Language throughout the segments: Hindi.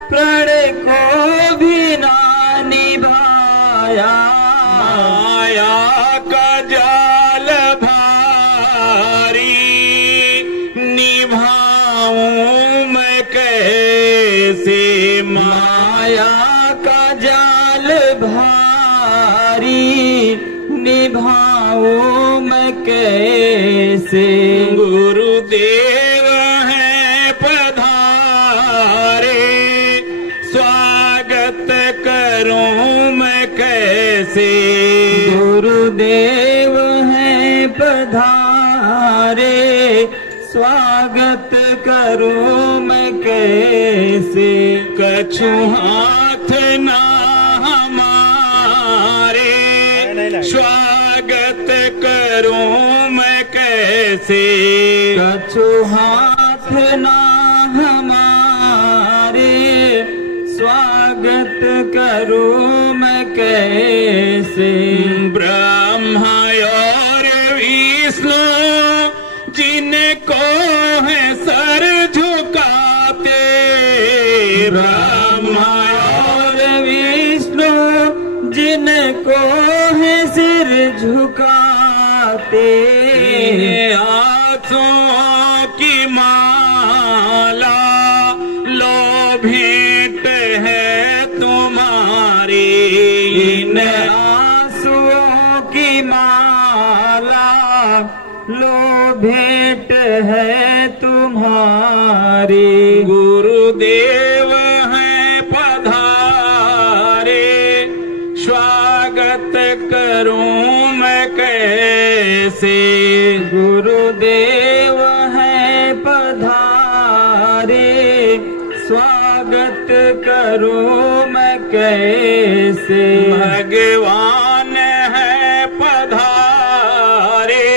प्रण को भी ना निभाया, माया का जाल भारी निभाऊं मैं कैसे। माया का जाल भारी निभाऊं मैं कैसे। गुरुदेव हैं पधारे स्वागत करूं मैं कैसे। गुरुदेव हैं पधारे स्वागत करूं मैं कैसे। कछु हाथ ना हमारे स्वागत करूं मैं कैसे। कछु हाथ ना हमारे स्वागत करूं मैं कैसे। ब्रह्मा और विष्णु जिनको है सर झुकाते। ब्रह्मा और विष्णु जिनको है सिर झुकाते। आंसुओं की माला लो भेंट है तुम्हारी। इन आंसुओं की माला लो भेंट है तुम्हारी। गुरुदेव हैं पधारे स्वागत करूं मैं कैसे। गुरुदेव हैं पधारे स्वागत करूं मैं कैसे। भगवान है पधारे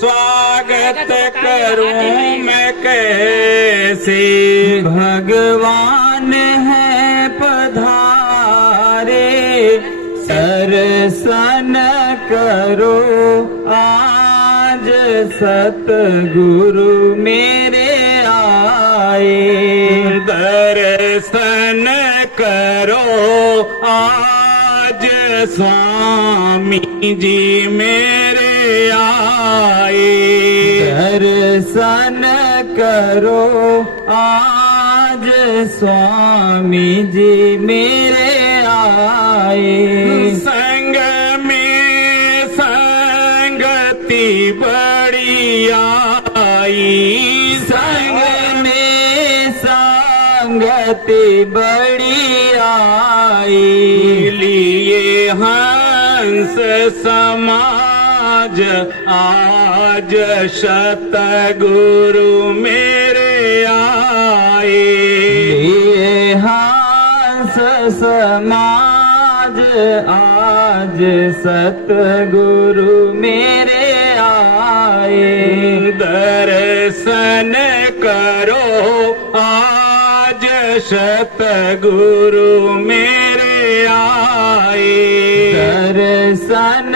स्वागत करूं मैं कैसे। भगवान है पधारे दर्शन करो आज सतगुरु मेरे आए। दर्शन करो आज स्वामी जी मेरे आए। दर्शन करो आज स्वामी जी मेरे आए। संग में संगति बड़ी आई। संग में संगति बड़ी आई। लिए हंस समाज आज सतगुरु मेरे आए। ये हंस समाज आज सतगुरु मेरे आए। दर्शन करो आज सतगुरु मेरे आए। दर्शन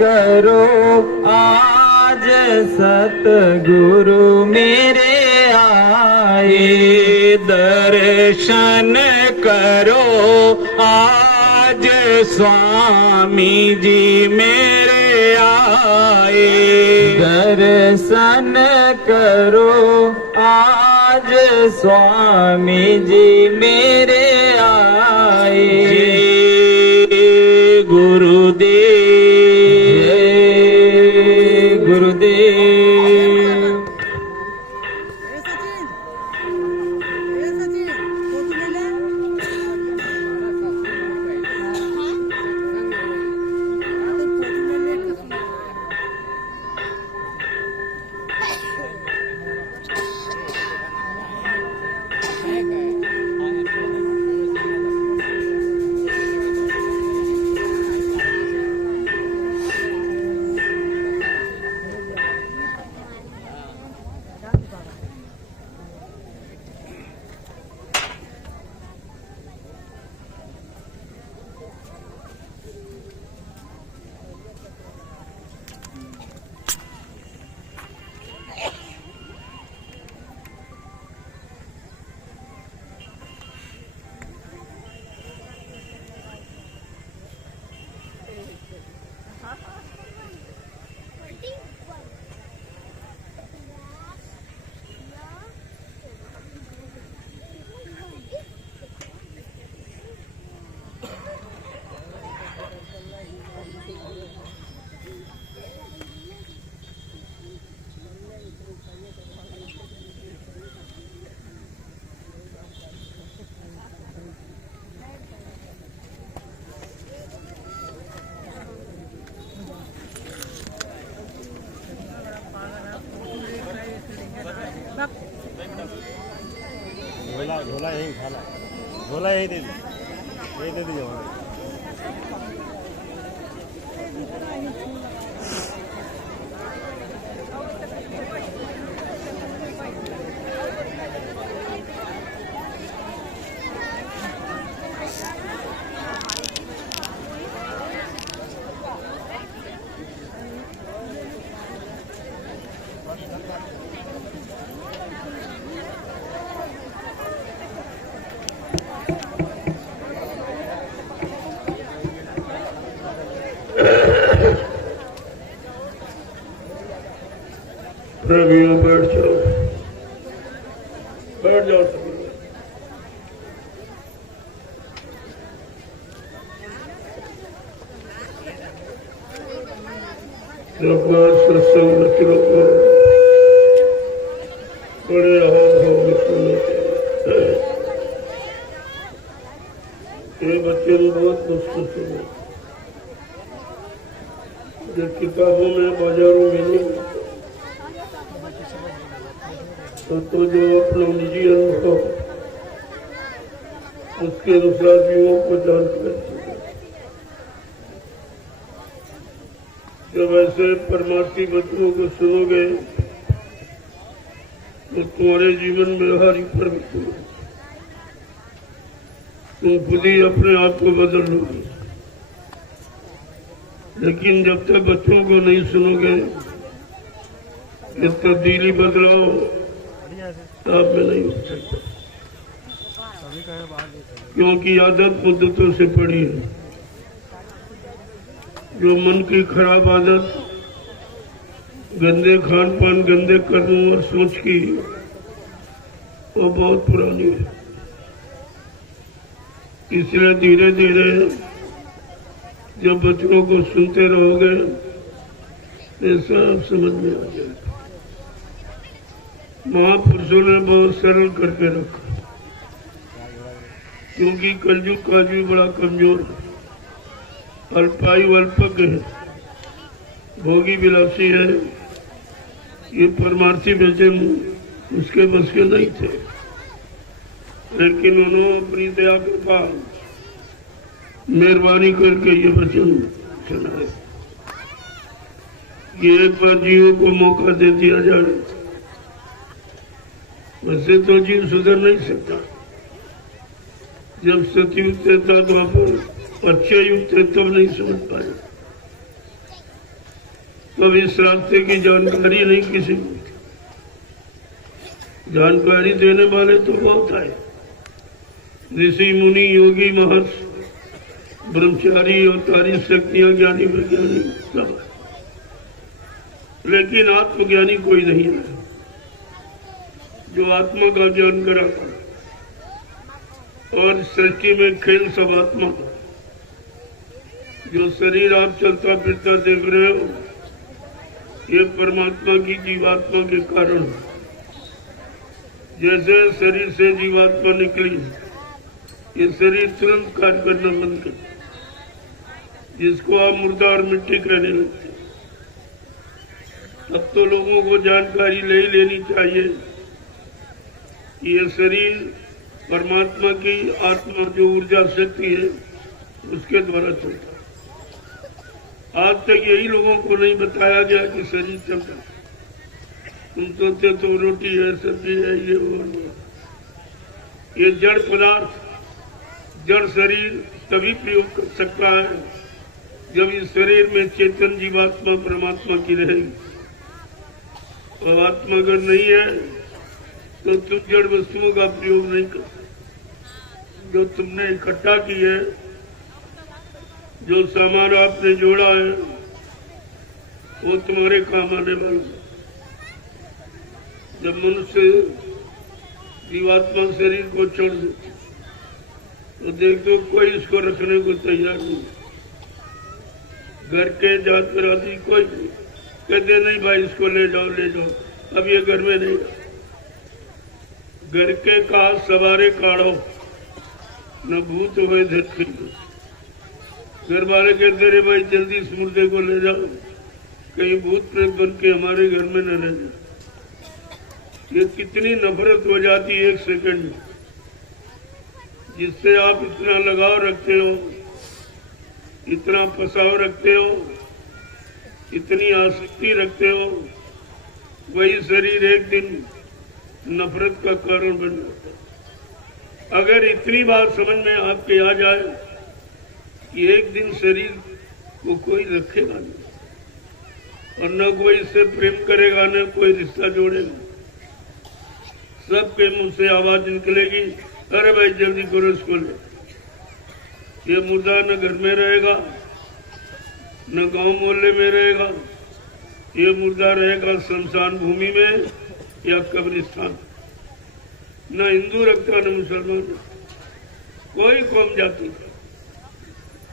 करो आज सतगुरु मेरे आए। दर्शन करो आज स्वामी जी मेरे आए। दर्शन करो आज स्वामी जी मेरे आए। गुरुदेव गुरुदेव। झोला यही दे दीजिए वहाँ। प्रभु बैठ जाओ सभी। सत्संग बच्चों को बड़े आवाज सुनने ये बच्चे भी बहुत मुश्किल सुने, जो किताबों में बाजारों में नहीं मिलता। तो जो अपना निजी अनुभव उसके अनुसार जीवों को जानकारी जब ऐसे परमार्थी वचनों को सुनोगे तो तुम्हारे जीवन में व्यवहारिक परिवर्तन होगा। तुम खुद ही अपने आप को बदल लोगे। लेकिन जब तक बच्चों को नहीं सुनोगे इस तब्दीली बदलाव आप में नहीं हो सकता, क्योंकि आदत मुद्दतों से पड़ी है। जो मन की खराब आदत गंदे खान पान, गंदे कर्मों और सोच की, वो बहुत पुरानी है। इसलिए धीरे धीरे जब बच्चों को सुनते रहोगे ये सब समझ में आ जाएगा। महापुरुषों ने बहुत सरल करके रखा, क्योंकि कलयुग का भी बड़ा कमजोर है, अल्पायु अल्पज्ञ है, भोगी विलासी है। ये परमार्थी वचन उसके बस के नहीं थे, लेकिन उन्होंने अपनी दया कृपा मेहरबानी करके ये वचन सुनाए कि एक बार जीवों को मौका दे दिया जाए। वैसे तो जीव सुधर नहीं सकता। जब सतयुग था द्वापर अच्छे युग थे तब नहीं समझ पाया, तब इस रास्ते की जानकारी नहीं किसी को। जानकारी देने वाले तो बहुत आए, ऋषि मुनि योगी महर्षि ब्रह्मचारी अवतारी शक्तियां ज्ञानी वैज्ञानिक सब, लेकिन आत्मज्ञानी कोई नहीं है जो आत्मा का ज्ञान कराता। और सृष्टि में खेल सब आत्मा का। जो शरीर आप चलता फिरता देख रहे हो ये परमात्मा की जीवात्मा के कारण है। जैसे शरीर से जीवात्मा निकली ये शरीर तुरंत कार्य करना बंद कर, जिसको आप मुर्दा और मिट्टी कहने लगते। अब तो लोगों को जानकारी ले ही लेनी चाहिए कि ये शरीर परमात्मा की आत्मा जो ऊर्जा शक्ति है उसके द्वारा चलता है। आज तक यही लोगों को नहीं बताया गया कि शरीर चलता है। तुम सोचते तो रोटी है, सब्जी है, ये वो। ये जड़ पदार्थ, जड़ शरीर तभी प्रयोग कर सकता है जब इस शरीर में चेतन जीवात्मा परमात्मा की रहेगी। और आत्मा अगर नहीं है तो तुम जड़ वस्तुओं का प्रयोग नहीं कर सकते। जो तुमने इकट्ठा की है, जो सामान आपने जोड़ा है, वो तुम्हारे काम आने वाला है। जब मनुष्य जीवात्मा शरीर को छोड़ देते तो देखो कोई इसको रखने को तैयार नहीं। घर के जात आदि कोई नहीं कहते, नहीं भाई इसको ले जाओ ले जाओ, अब ये घर में नहीं। घर के कहा सवारे काढ़ो न भूत हुए धरती। घर वाले कहते रे भाई जल्दी इस मुर्दे को ले जाओ, कहीं भूत प्रेत बन के हमारे घर में न रह जाए। ये कितनी नफरत हो जाती है एक सेकंड में। जिससे आप इतना लगाव रखते हो, इतना फसाव रखते हो, इतनी आसक्ति रखते हो, वही शरीर एक दिन नफरत का कारण बन जाता है। अगर इतनी बात समझ में आपके आ जाए कि एक दिन शरीर को कोई रखेगा नहीं और न कोई इससे प्रेम करेगा, न कोई रिश्ता जोड़ेगा, सबके मुंह से आवाज निकलेगी, अरे भाई जल्दी करो इसको ले। ये मुर्दा न घर में रहेगा, न गांव मोहल्ले में रहेगा, ये मुर्दा रहेगा शमशान भूमि में या कब्रिस्तान। न हिंदू रखता न मुसलमान, कोई कौम जाति का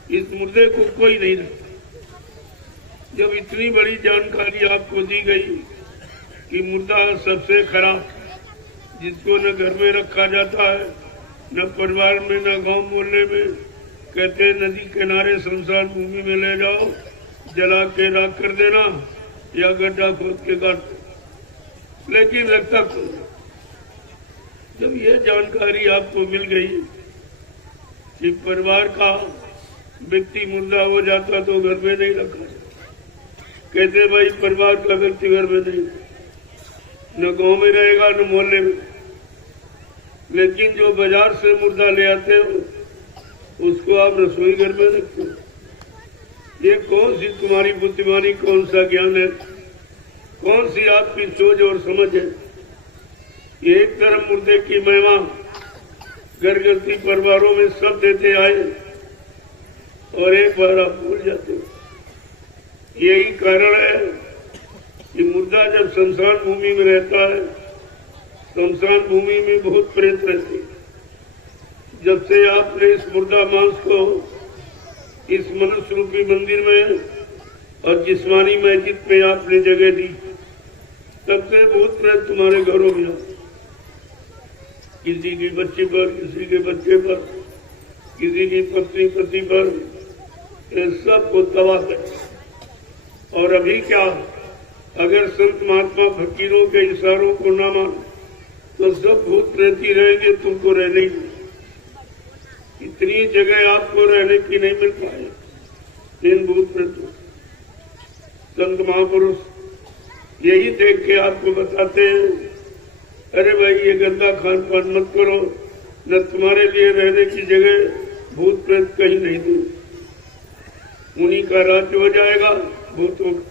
इस मुर्दे को कोई नहीं रखता। जब इतनी बड़ी जानकारी आपको दी गई कि मुर्दा सबसे खराब, जिसको न घर में रखा जाता है, न परिवार में, न गांव मोहल्ले में, कहते नदी किनारे शमशान भूमि में ले जाओ, जला के राख कर देना या गड्ढा खोद के काट दो, लेकिन रखता कौन। जब ये जानकारी आपको मिल गई कि परिवार का व्यक्ति मुर्दा हो जाता तो घर में नहीं रखा जाता, कहते भाई परिवार का व्यक्ति घर में नहीं, न गांव में रहेगा न मोहल्ले में, लेकिन जो बाजार से मुर्दा ले आते हो उसको आप रसोई घर में रखते हो। ये कौन सी तुम्हारी बुद्धिमानी, कौन सा ज्ञान है, कौन सी आपकी सोच और समझ है। एक तरफ मुर्दे की महिमा घरगृहस्थी परिवारों में सब देते आए और एक बार आप भूल जाते हो। यही कारण है कि मुर्दा जब शमशान भूमि में रहता है, शमशान भूमि में बहुत प्रेत रहते हैं। जब से आपने इस मुर्दा मांस को इस मनुष्य रूपी मंदिर में और जिस्मानी मस्जिद में आपने जगह दी, तब से बहुत प्रेत तुम्हारे घरों में आते, किसी की बच्ची पर, किसी के बच्चे पर, किसी की पत्नी पति पर, सबको तबाह कर। और अभी क्या, अगर संत महात्मा फकीरों के इशारों को न मानो तो सब भूत रहती रहेंगे, तुमको रहने ही नहीं। इतनी जगह आपको रहने की नहीं मिल पाए इन भूत प्रेतों। संत महापुरुष यही देख के आपको बताते हैं, अरे भाई ये गंदा खान पान मत करो, न तुम्हारे लिए रहने की जगह भूत प्रेत कहीं नहीं दे। उन्हीं का राज्य हो जाएगा भूतों का,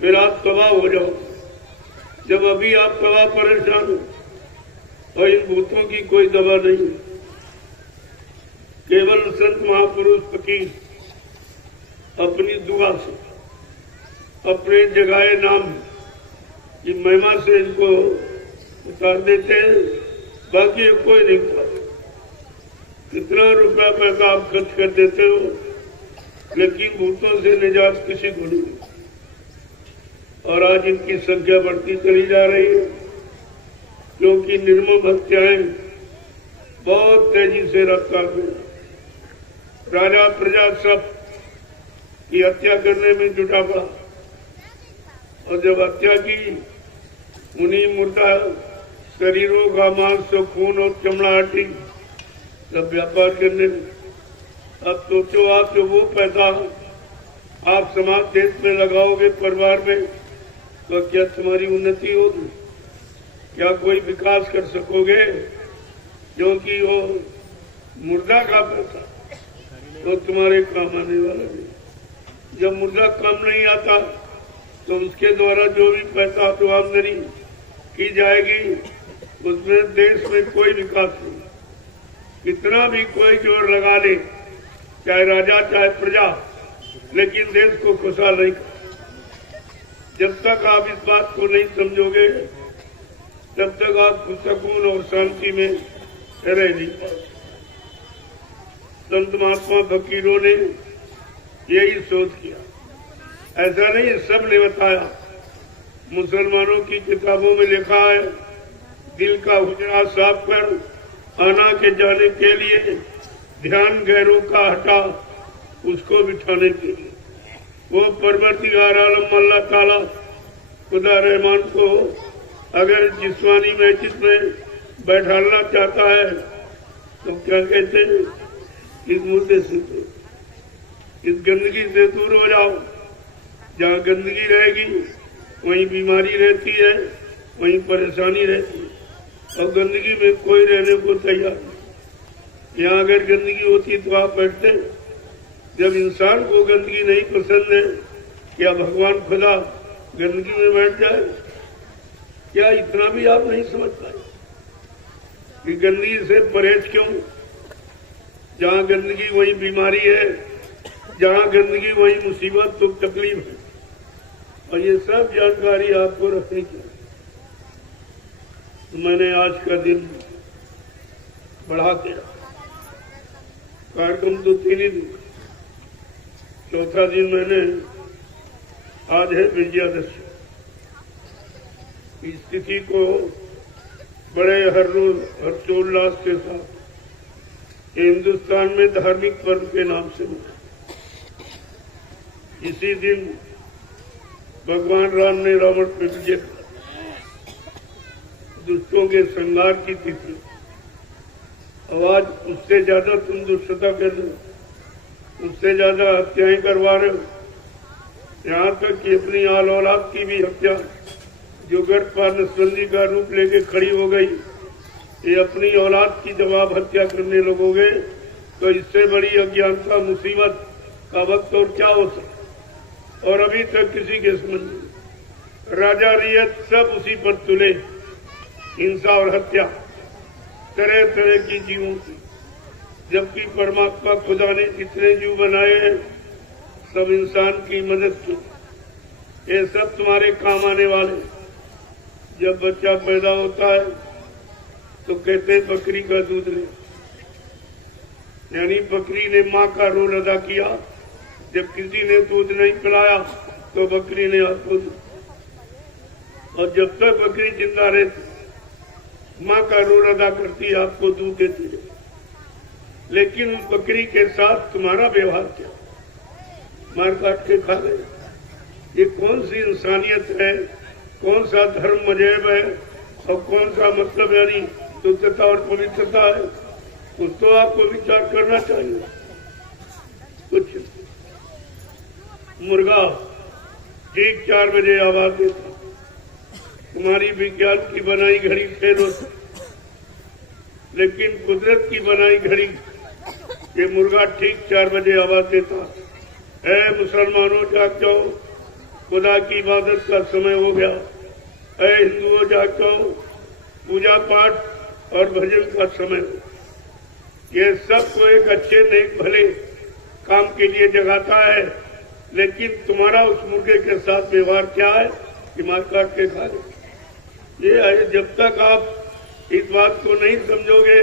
फिर आप तबाह हो जाओ। जब अभी आप तबाह परेशान हो और इन भूतों की कोई दवा नहीं है, केवल संत महापुरुष फकीर अपनी दुआ से, अपने जगाए नाम की महिमा से इनको उतार देते हैं, बाकी कोई नहीं उतारता। कितना रुपया पैसा आप खर्च कर देते हो, लेकिन भूतों से निजात किसी को नहीं। और आज इनकी संख्या बढ़ती चली जा रही है, क्योंकि निर्मम हत्याएं बहुत तेजी से रफ्तार में, राजा प्रजा सब की हत्या करने में जुटा पड़ा। और जब हत्या की, उन्हीं मुर्दा शरीरों का मांस, खून और चमड़ा हटी, सब व्यापार करने में। अब सोचो, आप जो वो पैसा आप समाज देश में लगाओगे, परिवार में, तो क्या तुम्हारी उन्नति होगी? क्या कोई विकास कर सकोगे? क्योंकि वो मुर्दा का पैसा तो तुम्हारे काम आने वाला नहीं। जब मुर्दा कम नहीं आता तो उसके द्वारा जो भी पैसा तो आमदनी की जाएगी, उसमें देश में कोई विकास नहीं। कितना भी कोई जोर लगा ले, चाहे राजा चाहे प्रजा, लेकिन देश को खुशहाल नहीं कर। जब तक आप इस बात को नहीं समझोगे, तब तक आप सुकून और शांति में रह नहीं पाओगे। संत महात्मा फकीरों ने यही सोच किया, ऐसा नहीं सब ने बताया। मुसलमानों की किताबों में लिखा है, दिल का हुजरा साफ कर आना के जाने के लिए ध्यान गैरों का हटा उसको बिठाने के लिए। वो परवरदिगार आलम अल्लाह ताला खुदा रहमान को अगर जिस्मानी मस्जिद में बैठाना चाहता है तो क्या कहते हैं, इस मुद्दे से इस गंदगी से दूर हो जाओ। जहाँ गंदगी रहेगी वहीं बीमारी रहती है, वहीं परेशानी रहती है, और गंदगी में कोई रहने को तैयार नहीं। यहाँ अगर गंदगी होती तो आप बैठते। जब इंसान को गंदगी नहीं पसंद है, क्या भगवान खुदा गंदगी में बैठ जाए? क्या इतना भी आप नहीं समझ पाए कि गंदगी से परहेज क्यों? जहाँ गंदगी वहीं बीमारी है, जहाँ गंदगी वहीं मुसीबत दुख तकलीफ है, और ये सब जानकारी आपको रखनी चाहिए। तो मैंने आज का दिन बढ़ा के कार्यक्रम तो 3 ही दिन, चौथा दिन मैंने आज है विजयादशमी। इस तिथि को बड़े हर्षोल्लास के साथ हिंदुस्तान में धार्मिक पर्व के नाम से मनाया। इसी दिन भगवान राम ने रावण पर विजय किया। दुष्टों के संहार की तिथि। अब आज उससे ज्यादा तुम दुष्टता कर रहे हो, उससे ज्यादा हत्याएं करवा रहे हो। यहाँ तक कि अपनी आल औलाद की भी हत्या, जो गर्भपात नसबंदी का रूप लेके खड़ी हो गई, ये अपनी औलाद की जवाब हत्या करने लगोगे तो इससे बड़ी अज्ञानता मुसीबत का वक्त और क्या हो सकता। और अभी तक किसी के समझ में राजा रियत सब उसी पर तुले, हिंसा और हत्या तरह तरह की जीवों की, जबकि परमात्मा खुदा ने जितने जीव बनाए हैं सब इंसान की मदद की। ये सब तुम्हारे काम आने वाले। जब बच्चा पैदा होता है तो कहते हैं बकरी का दूध ले, यानी बकरी ने माँ का रोल अदा किया। जब किसी ने दूध नहीं पिलाया तो बकरी ने आपको दूध, और जब तक बकरी जिंदा रहती माँ का रोल अदा करती है, आपको दूध देती है। लेकिन उस बकरी के साथ तुम्हारा व्यवहार क्या? मार काट के खा गए। ये कौन सी इंसानियत है? कौन सा धर्म मजहब है? और कौन सा मतलब यानी शुद्धता और पवित्रता है? उस तो आपको विचार करना चाहिए। कुछ मुर्गा ठीक 4 बजे आवाज देता, तुम्हारी विज्ञान की बनाई घड़ी फेल होती, लेकिन कुदरत की बनाई घड़ी ये मुर्गा ठीक 4 बजे आवाज देता, ऐ मुसलमानों जाग जाओ, खुदा की इबादत का समय हो गया। ऐ हिंदुओं जाग जाओ, पूजा पाठ और भजन का समय हो। ये सबको एक अच्छे नेक भले काम के लिए जगाता है, लेकिन तुम्हारा उस मुर्गे के साथ व्यवहार क्या है कि मार काट के खा ले। ये है, जब तक आप इस बात को नहीं समझोगे,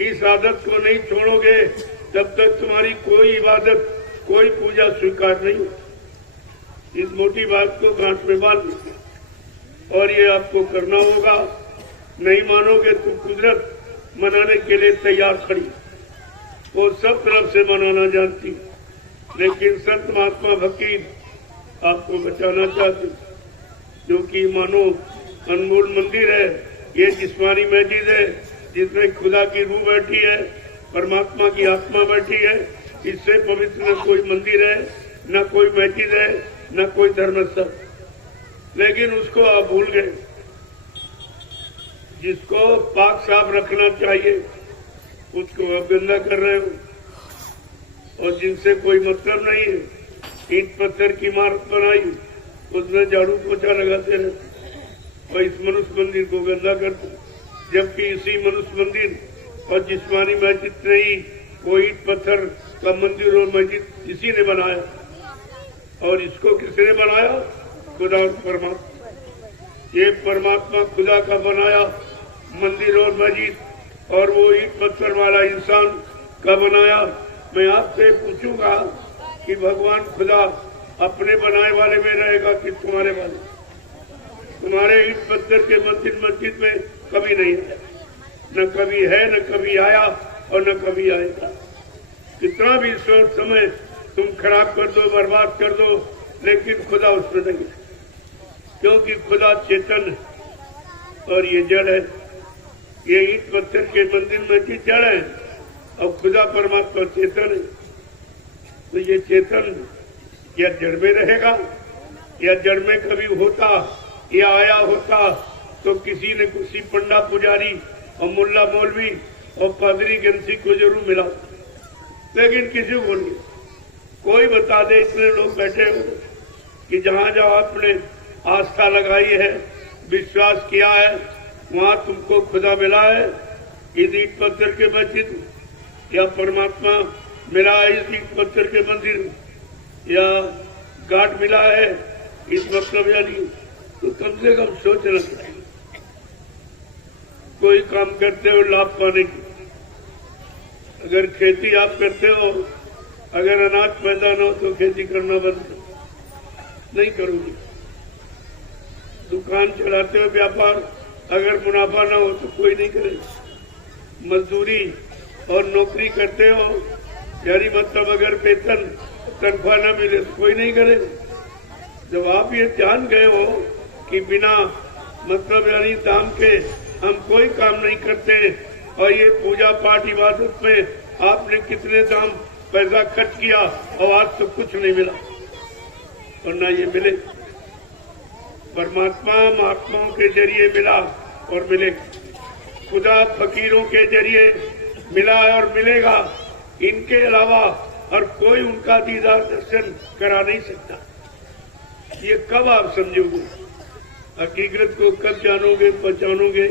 इस आदत को नहीं छोड़ोगे, तब तक तुम्हारी कोई इबादत, कोई पूजा स्वीकार नहीं। इस मोटी बात को गांठ में बांध लीजिए, और ये आपको करना होगा। नहीं मानोगे तो कुदरत मनाने के लिए तैयार खड़ी, वो सब तरफ से मनाना जानती, लेकिन संत महात्मा फकीर आपको बचाना चाहती, जो कि मानो अनमोल मंदिर है। ये जिस्मानी मस्जिद है जिसमें खुदा की रूह बैठी है, परमात्मा की आत्मा बैठी है। इससे पवित्र न कोई मंदिर है, न कोई मस्जिद है, न कोई धर्मस्थल। लेकिन उसको आप भूल गए। जिसको पाक साफ रखना चाहिए उसको आप गंदा कर रहे हो, और जिनसे कोई मतलब नहीं है, ईंट पत्थर की इमारत बनाई, उसमें झाड़ू पोछा लगाते रहते, और इस मनुष्य मंदिर को गंदा करते, जबकि इसी मनुष्य मंदिर और जिस्मानी मस्जिद नहीं, वो ईंट पत्थर का मंदिर और मस्जिद इसी ने बनाया। और इसको किसने बनाया? खुदा और परमात्मा। ये परमात्मा खुदा का बनाया मंदिर और मस्जिद, और वो ईंट पत्थर वाला इंसान का बनाया। मैं आपसे पूछूंगा कि भगवान खुदा अपने बनाए वाले में रहेगा कि तुम्हारे वाले? तुम्हारे ईंट पत्थर के मंदिर मस्जिद में कभी नहीं है, न कभी है, न कभी आया, और न कभी आएगा। कितना भी समय तुम खराब कर दो, बर्बाद कर दो, लेकिन खुदा उसमें नहीं है, क्योंकि खुदा चेतन है और ये जड़ है। ये ईंट पत्थर के मंदिर मस्जिद जड़ है, और खुदा परमात्मा चेतन है, तो ये चेतन या जड़ में रहेगा या जड़ में कभी होता या आया होता तो किसी न किसी पंडा पुजारी और मुल्ला मौलवी और पादरी गंसी को जरूर मिला, लेकिन किसी को नहीं। कोई बता दे, इतने लोग बैठे हो कि जहां जहां आपने आस्था लगाई है, विश्वास किया है, वहां तुमको खुदा मिला है। इस ईट पत्थर के मस्जिद या परमात्मा मिला है इस ईट पत्थर के मंदिर या गांठ मिला है इस मतलब यानी, तो कम से कम सोचना चाहिए। कोई काम करते हो लाभ पाने की, अगर खेती आप करते हो, अगर अनाज पैदा न हो तो खेती करना बंद करो, नहीं करोगे। दुकान चलाते हो, व्यापार, अगर मुनाफा ना हो तो कोई नहीं करेगा। मजदूरी और नौकरी करते हो, यानी मतलब अगर वेतन तनख्वाह न मिले तो कोई नहीं करेगा। जब आप ये जान गए हो कि बिना मतलब यानी दाम के हम कोई काम नहीं करते, और ये पूजा पाठ इबादत में आपने कितने दाम पैसा खर्च किया और आज तो कुछ नहीं मिला, और ना ये मिले। परमात्मा महात्माओं के जरिए मिला और मिलेगा, खुदा फकीरों के जरिए मिला है और मिलेगा। इनके अलावा और कोई उनका दीदार दर्शन करा नहीं सकता। ये कब आप समझोगे, हकीकत को कब जानोगे, पहचानोगे,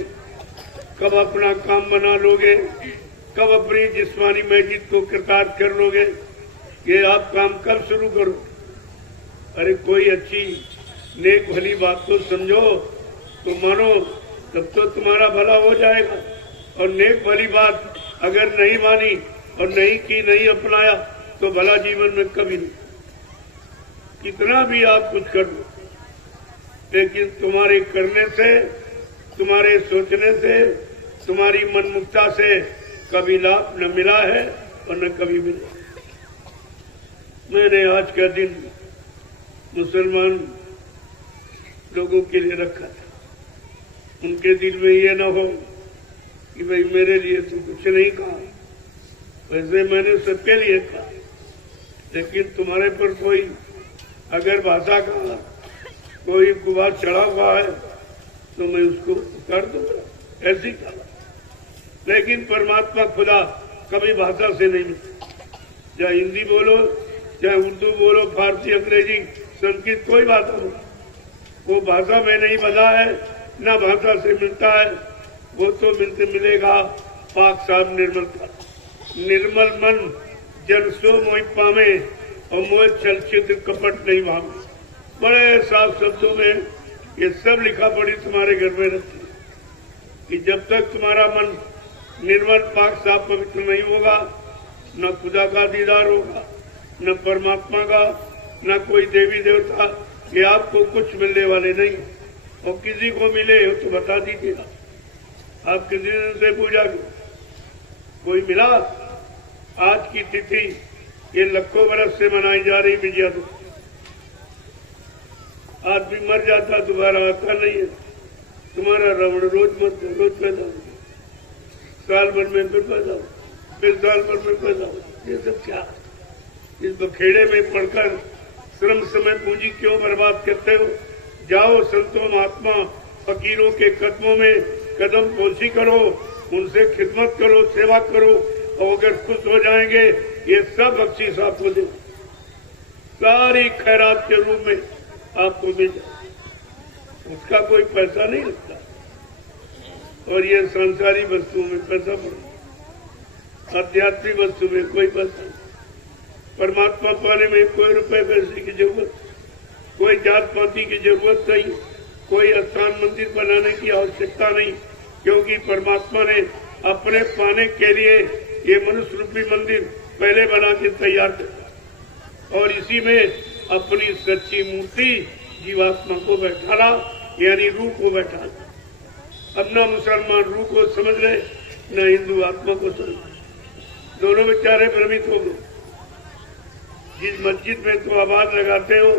कब अपना काम बना लोगे, कब अपनी जिस्मानी मस्जिद को कृतार्थ कर लोगे, ये आप काम कब शुरू करो। अरे कोई अच्छी नेक भली बात तो समझो तो मानो, तब तो तुम्हारा भला हो जाएगा। और नेक भली बात अगर नहीं मानी और नहीं की, नहीं अपनाया, तो भला जीवन में कभी नहीं। कितना भी आप कुछ कर लो, लेकिन तुम्हारे करने से, तुम्हारे सोचने से, तुम्हारी मनमुक्ता से कभी लाभ न मिला है और न कभी मिला। मैंने आज का दिन मुसलमान लोगों के लिए रखा था, उनके दिल में ये न हो कि भाई मेरे लिए तो कुछ नहीं कहा, वैसे मैंने सबके लिए कहा, लेकिन तुम्हारे पर कोई अगर भाषा का कोई गुबार चढ़ा हुआ है तो मैं उसको उतार दूंगा, ऐसी कहा। लेकिन परमात्मा खुदा कभी भाषा से नहीं मिलता, चाहे हिंदी बोलो, चाहे उर्दू बोलो, फारसी, अंग्रेजी, संस्कृत, कोई बात हो, वो भाषा में नहीं बना है, ना भाषा से मिलता है। वो तो मिलेगा पाक साफ निर्मलता। निर्मल मन जन सो मोहि पावे और मोह चल छिद्र कपट नहीं भावे। बड़े साफ शब्दों में ये सब लिखा पड़ी तुम्हारे घर में रहती है कि जब तक तुम्हारा मन निर्मल पाक साफ पवित्र नहीं होगा, न खुदा का दीदार होगा, न परमात्मा का, न कोई देवी देवता, ये आपको कुछ मिलने वाले नहीं। और किसी को मिले हो तो बता दीजिएगा, आप किसी दिन से पूजा कोई मिला। आज की तिथि ये लाखों बरस से मनाई जा रही विजया दशमी। आदमी मर जाता दोबारा आता नहीं है। तुम्हारा रावण रोज पैदा हो, साल भर में फिर पैदा हो, फिर साल भर में पैदा हो। ये सब क्या, इस बखेड़े में पढ़कर श्रम समय पूंजी क्यों बर्बाद करते हो। जाओ संतों महात्मा फकीरों के कदमों में कदम पोशी करो, उनसे खिदमत करो, सेवा करो, और अगर खुश हो जाएंगे ये सब बख्शीश आपको दे, सारी खैरात के रूप में आपको मिल जाए। उसका कोई पैसा नहीं लगता, और ये संसारी वस्तुओं में पैसा पड़ता, आध्यात्मिक वस्तु में कोई पैसा नहीं। परमात्मा पाने में कोई रुपए पैसे की जरूरत, कोई जात पाति की जरूरत नहीं, कोई स्थान मंदिर बनाने की आवश्यकता नहीं, क्योंकि परमात्मा ने अपने पाने के लिए ये मनुष्य रूपी मंदिर पहले बना के तैयार किया, और इसी में अपनी सच्ची मूर्ति जीवात्मा को बैठाना, यानी रूह को बैठाना। अब न मुसलमान रूह को समझ रहे, न हिंदू आत्मा को समझ रहे, दोनों बेचारे भ्रमित हो गए। जिस मस्जिद में तो आवाज लगाते हो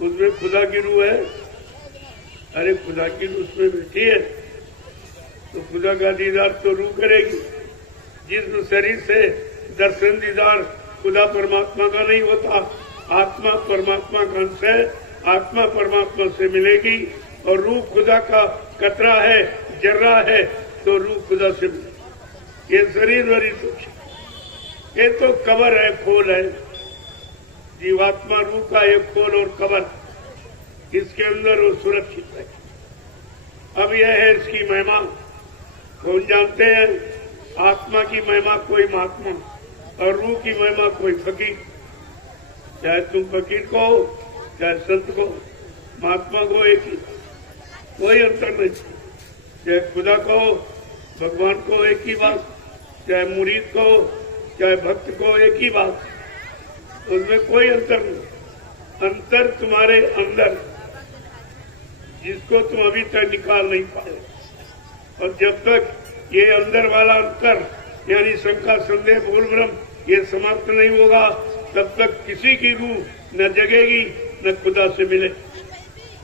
उसमें खुदा की रूह है। अरे खुदा की रूह उसमें बैठी है तो खुदा का दीदार तो रूह करेगी। जिस्म शरीर से दर्शन दीदार खुदा परमात्मा का नहीं होता। आत्मा परमात्मा का अंश है, आत्मा परमात्मा से मिलेगी और रूह खुदा का कतरा है, जर्रा है, तो रूह खुदा से मिलेगी। ये शरीर वाली सोच, ये तो कबर है, खोल है। जीवात्मा रूह का एक खोल और कबर, इसके अंदर वो सुरक्षित है। अब यह है इसकी महिमा। कौन जानते हैं? आत्मा की महिमा कोई महात्मा और रूह की महिमा कोई फकीर। चाहे तुम फकीर को हो, चाहे संत को, महात्मा को एक ही, कोई अंतर नहीं। चाहे खुदा को, भगवान को एक ही बात, चाहे मुरीद को, चाहे भक्त को एक ही बात, उसमें कोई अंतर नहीं। अंतर तुम्हारे अंदर, जिसको तुम अभी तक निकाल नहीं पाए। और जब तक ये अंदर वाला अंतर यानी शंका संदेह भूल भ्रम ये समाप्त नहीं होगा, तब तक किसी की रूह न जगेगी न खुदा से मिले।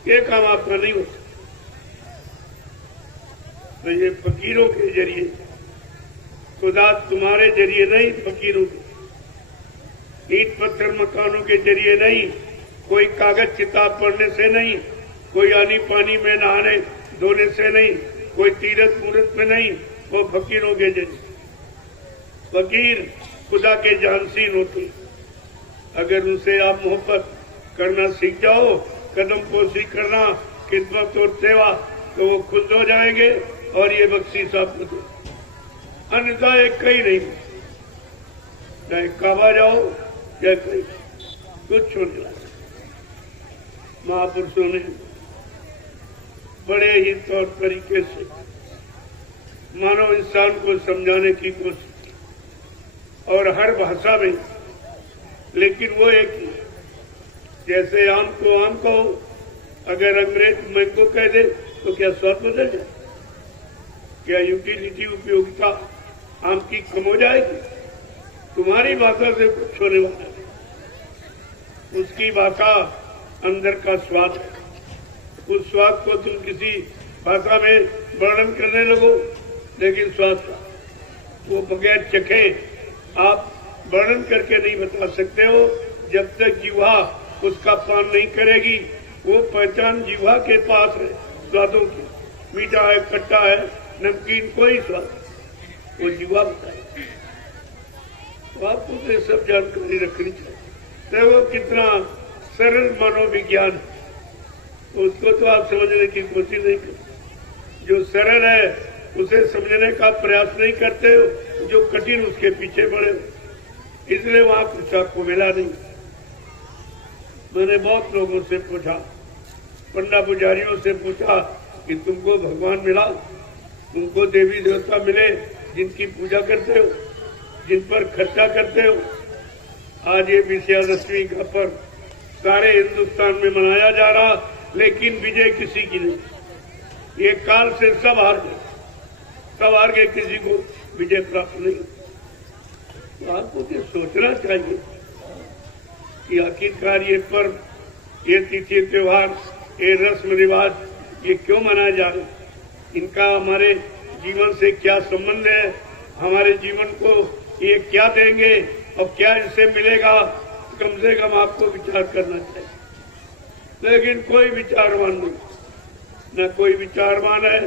ये काम आपका नहीं होता। तो ये फकीरों के जरिए, खुदा तुम्हारे जरिए नहीं, फकीरों के, ईंट पत्थर मकानों के जरिए नहीं, कोई कागज किताब पढ़ने से नहीं, कोई आनी पानी में नहाने धोने से नहीं, कोई तीरथ मूर्त में नहीं, वो फकीरों के जरिए। फकीर खुदा के जानशीन होते। अगर उनसे आप मोहब्बत करना सीख जाओ, कदम पोशी करना, खिदमत और सेवा, तो वो खुद हो जाएंगे और ये बख्शीश आपको दे। अन्यथा एक कहीं नहीं, चाहे काबा जाओ या कहीं, कुछ होने लगा। महापुरुषों ने बड़े ही तौर तरीके से मानव इंसान को समझाने की कोशिश की, और हर भाषा में, लेकिन वो एक ही। जैसे आम को अगर अंग्रेज मैंगो कह दे तो क्या स्वाद बदल जाए? क्या यूटिलिटी उपयोगिता आम की कम हो जाएगी? तुम्हारी भाषा से कुछ होने वाला है। उसकी भाषा अंदर का स्वाद है। उस स्वाद को तुम किसी भाषा में वर्णन करने लगो, लेकिन स्वाद वो बगैर चखे आप वर्णन करके नहीं बता सकते हो। जब तक जीवा उसका पान नहीं करेगी, वो पहचान जीवा के पास है स्वादों की। मीठा है, खट्टा है, नमकीन, कोई स्वाद, वो जीवा बताए। तो आपको तो ये सब जानकारी रखनी चाहिए। तो वो कितना सरल मनोविज्ञान है, उसको तो आप समझने की कोशिश नहीं करते। जो सरल है उसे समझने का प्रयास नहीं करते हो, जो कठिन उसके पीछे बढ़े, इसलिए वहां कुछ आपको मिला नहीं। मैंने बहुत लोगों से पूछा, पंडा पुजारियों से पूछा कि तुमको भगवान मिला, तुमको देवी देवता मिले जिनकी पूजा करते हो, जिन पर खर्चा करते हो। आज ये विजयादशमी का पर्व सारे हिंदुस्तान में मनाया जा रहा, लेकिन विजय किसी की नहीं। ये काल से सब हार गए, सब हार गए, किसी को विजय प्राप्त नहीं। तो आपको ये सोचना चाहिए कि आखिरकार ये पर्व, ये तिथि त्योहार, ये रस्म रिवाज, ये क्यों मनाए जा रहे? इनका हमारे जीवन से क्या संबंध है? हमारे जीवन को ये क्या देंगे और क्या इनसे मिलेगा? कम से कम आपको विचार करना चाहिए। लेकिन कोई विचारवान नहीं, न कोई विचारवान है,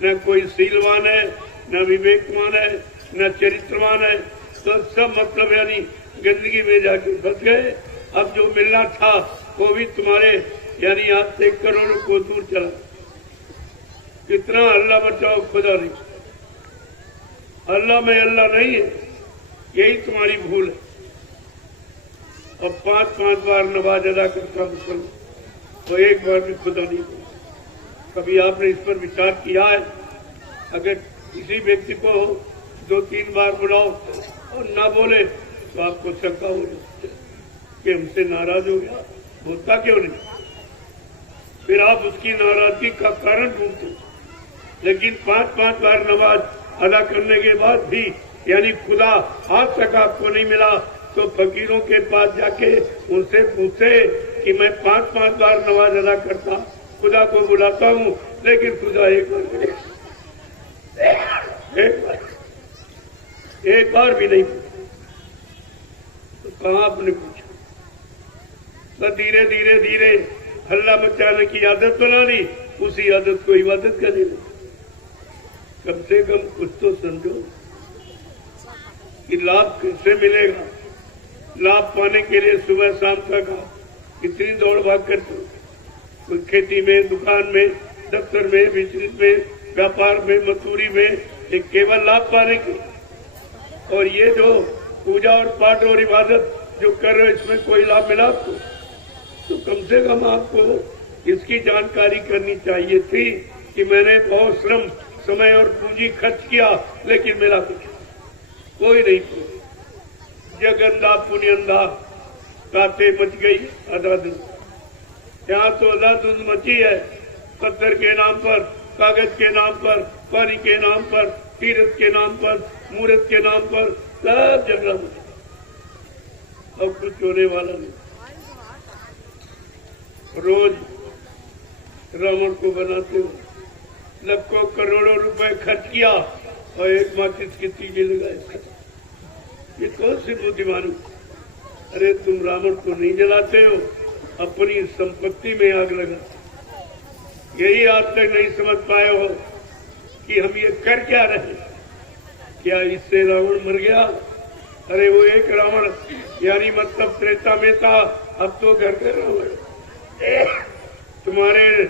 न कोई शीलवान है, न विवेकवान है, न चरित्रवान है। तो सब मतलब यानी गंदगी में जाके फंस गए। अब जो मिलना था वो भी तुम्हारे यानी हाथ से करोड़ों को दूर चला। कितना अल्लाह बचाओ, खुदा नहीं। अल्लाह में अल्लाह नहीं है, यही तुम्हारी भूल है। और 5-5 बार नमाज अदा करता मुसलमान, तो एक बार भी खुदा नहीं बोला। कभी आपने इस पर विचार किया है? अगर किसी व्यक्ति को 2-3 बार बुलाओ और ना बोले तो आपको शंका हो जाती है कि हमसे नाराज हो गया, बोलता क्यों नहीं? फिर आप उसकी नाराजगी का कारण ढूंढते। लेकिन 5-5 बार नमाज अदा करने के बाद भी यानी खुदा आज तक आपको नहीं मिला, तो फकीरों के पास जाके उनसे पूछे कि मैं 5-5 बार नमाज अदा करता, खुदा को बुलाता हूँ, लेकिन खुदा एक बार मिले, एक बार। एक बार भी नहीं पूछा। तो कहाँ आपने पूछा? तो धीरे धीरे धीरे हल्ला मचाने की आदत बना ली, उसी आदत को इबादत करने लगी। कम से कम कुछ तो समझो कि लाभ कैसे मिलेगा। लाभ पाने के लिए सुबह शाम तक कितनी दौड़ भाग करते हो, कोई खेती में, दुकान में, दफ्तर में, बिजनेस में, व्यापार में, मजदूरी में, एक केवल लाभ पाने के। और ये जो पूजा और पाठ और इबादत जो कर रहे हो, इसमें कोई लाभ मिला आपको? तो कम से कम आपको इसकी जानकारी करनी चाहिए थी कि मैंने बहुत श्रम, समय और पूंजी खर्च किया, लेकिन मिला कुछ कोई नहीं। जग अंधा पुण्य अंधा, काटे मच गई अंधाधुंध। यहाँ तो अंधाधुंध मची है, पत्थर के नाम पर, कागज के नाम पर, पानी के नाम पर, तीर्थ के नाम पर, मूर्त के नाम पर, सब झगड़ा मचा। अब कुछ होने वाला नहीं। रोज रावण को बनाते हो, लाखों करोड़ों रुपए खर्च किया और एक माचिस की तीली लगाए। ये कौन सी बुद्धिमानी? अरे तुम रावण को नहीं जलाते हो, अपनी संपत्ति में आग लगा। यही आज तक नहीं समझ पाए हो कि हम ये कर क्या रहे। क्या इससे रावण मर गया? अरे वो एक रावण, यानी मतलब त्रेता में था, अब तो घर का रावण। तुम्हारे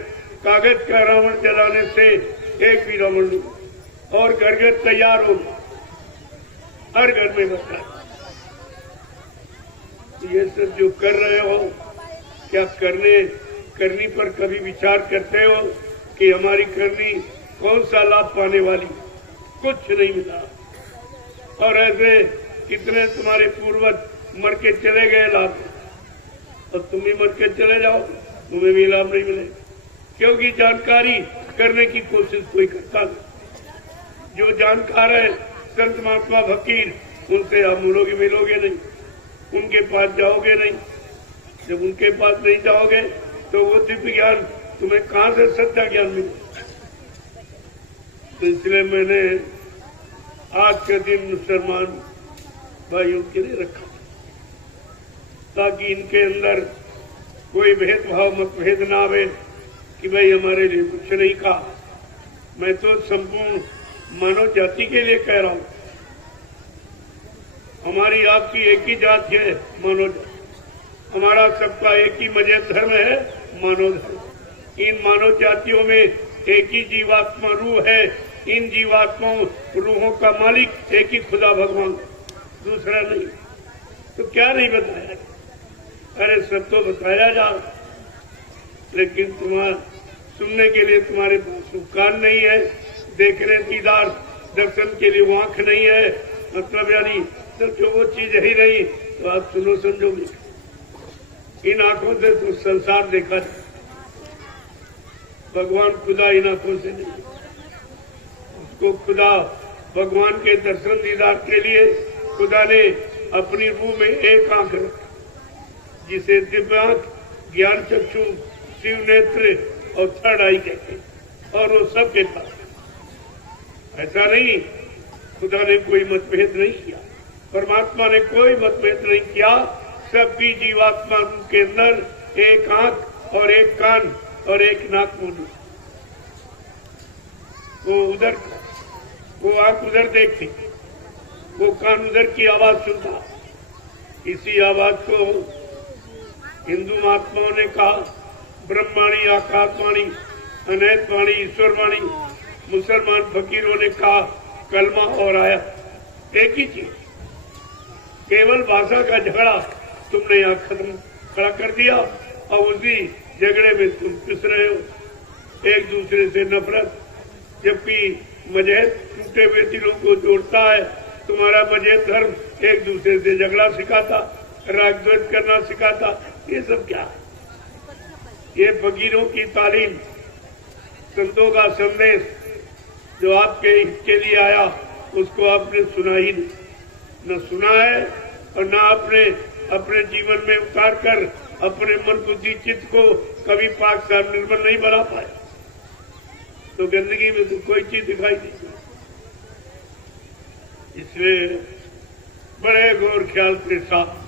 कागज का रावण जलाने से एक भी रावण नहीं, और घर घर तैयार हो, हर घर में बता। ये सब जो कर रहे हो, क्या करनी पर कभी विचार करते हो कि हमारी करनी कौन सा लाभ पाने वाली? कुछ नहीं मिला। और ऐसे कितने तुम्हारे पूर्वज मर के चले गए लाभ, और तुम भी मर के चले जाओ, तुम्हें भी लाभ नहीं मिले, क्योंकि जानकारी करने की कोशिश कोई करता नहीं। जो जानकार है, संत महात्मा फकीर, उनसे आप मिलोगे नहीं, उनके पास जाओगे नहीं। जब उनके पास नहीं जाओगे तो वो दिव्य ज्ञान तुम्हें कहां से सच्चा ज्ञान मिले? तो इसलिए मैंने आज के दिन मुसलमान भाइयों के लिए रखा, ताकि इनके अंदर कोई भेदभाव मतभेद ना आवे कि भाई हमारे लिए कुछ नहीं कहा। मैं तो संपूर्ण मानव जाति के लिए कह रहा हूं। हमारी आपकी एक ही जाति है, मानव जाति। हमारा सबका एक ही मजहब धर्म है, मानव धर्म। इन मानव जातियों में एक ही जीवात्मा रूह है। इन जीवात्माओं रूहों का मालिक एक ही खुदा भगवान, दूसरा नहीं। तो क्या नहीं बताया? अरे सब तो बताया जा, लेकिन तुम्हारा सुनने के लिए तुम्हारे पास कान नहीं है, देखने दीदार दर्शन के लिए आंख नहीं है, मतलब यानी तो जो वो चीज ही नहीं, तो आप सुनो समझोगे। इन आंखों से तो संसार देखा जाए, भगवान खुदा इन आंखों से नहीं। उसको खुदा भगवान के दर्शन दीदार के लिए खुदा ने अपनी रूह में एक आंख रखा, जिसे दिव्यांग, ज्ञान चक्षु, शिव नेत्र और थर्ड आई कहते, और वो सबके पास। ऐसा नहीं, खुदा ने कोई मतभेद नहीं किया, परमात्मा ने कोई मतभेद नहीं किया। सबकी जीवात्मा के अंदर एक आंख और एक कान और एक नाक मौजूद। वो आंख उधर देखती, वो कान उधर की आवाज सुनता। इसी आवाज को हिंदू महात्माओं ने कहा ब्रह्मवाणी, आकाशवाणी, अनैतवाणी, ईश्वरवाणी। मुसलमान फकीरों ने कहा कलमा और आया। एक ही चीज, केवल भाषा का झगड़ा तुमने यहाँ खत्म खड़ा कर दिया, और उसी झगड़े में तुम पिस रहे हो, एक दूसरे से नफरत। जबकि मजहब टूटे हुए दिलों को जोड़ता है। तुम्हारा मजहब धर्म एक दूसरे से झगड़ा सिखाता, रागद्वेष करना सिखाता। ये सब क्या है? ये फकीरों की तालीम, संतों का संदेश जो आपके इसके लिए आया, उसको आपने सुना ही नहीं, न सुना है, और न आपने अपने जीवन में उतार कर अपने मन बुद्धि चित्त को कभी पाक साफ निर्मल नहीं बना पाए। तो गंदगी में तो कोई चीज दिखाई नहीं। इसमें बड़े गौर ख्याल के साथ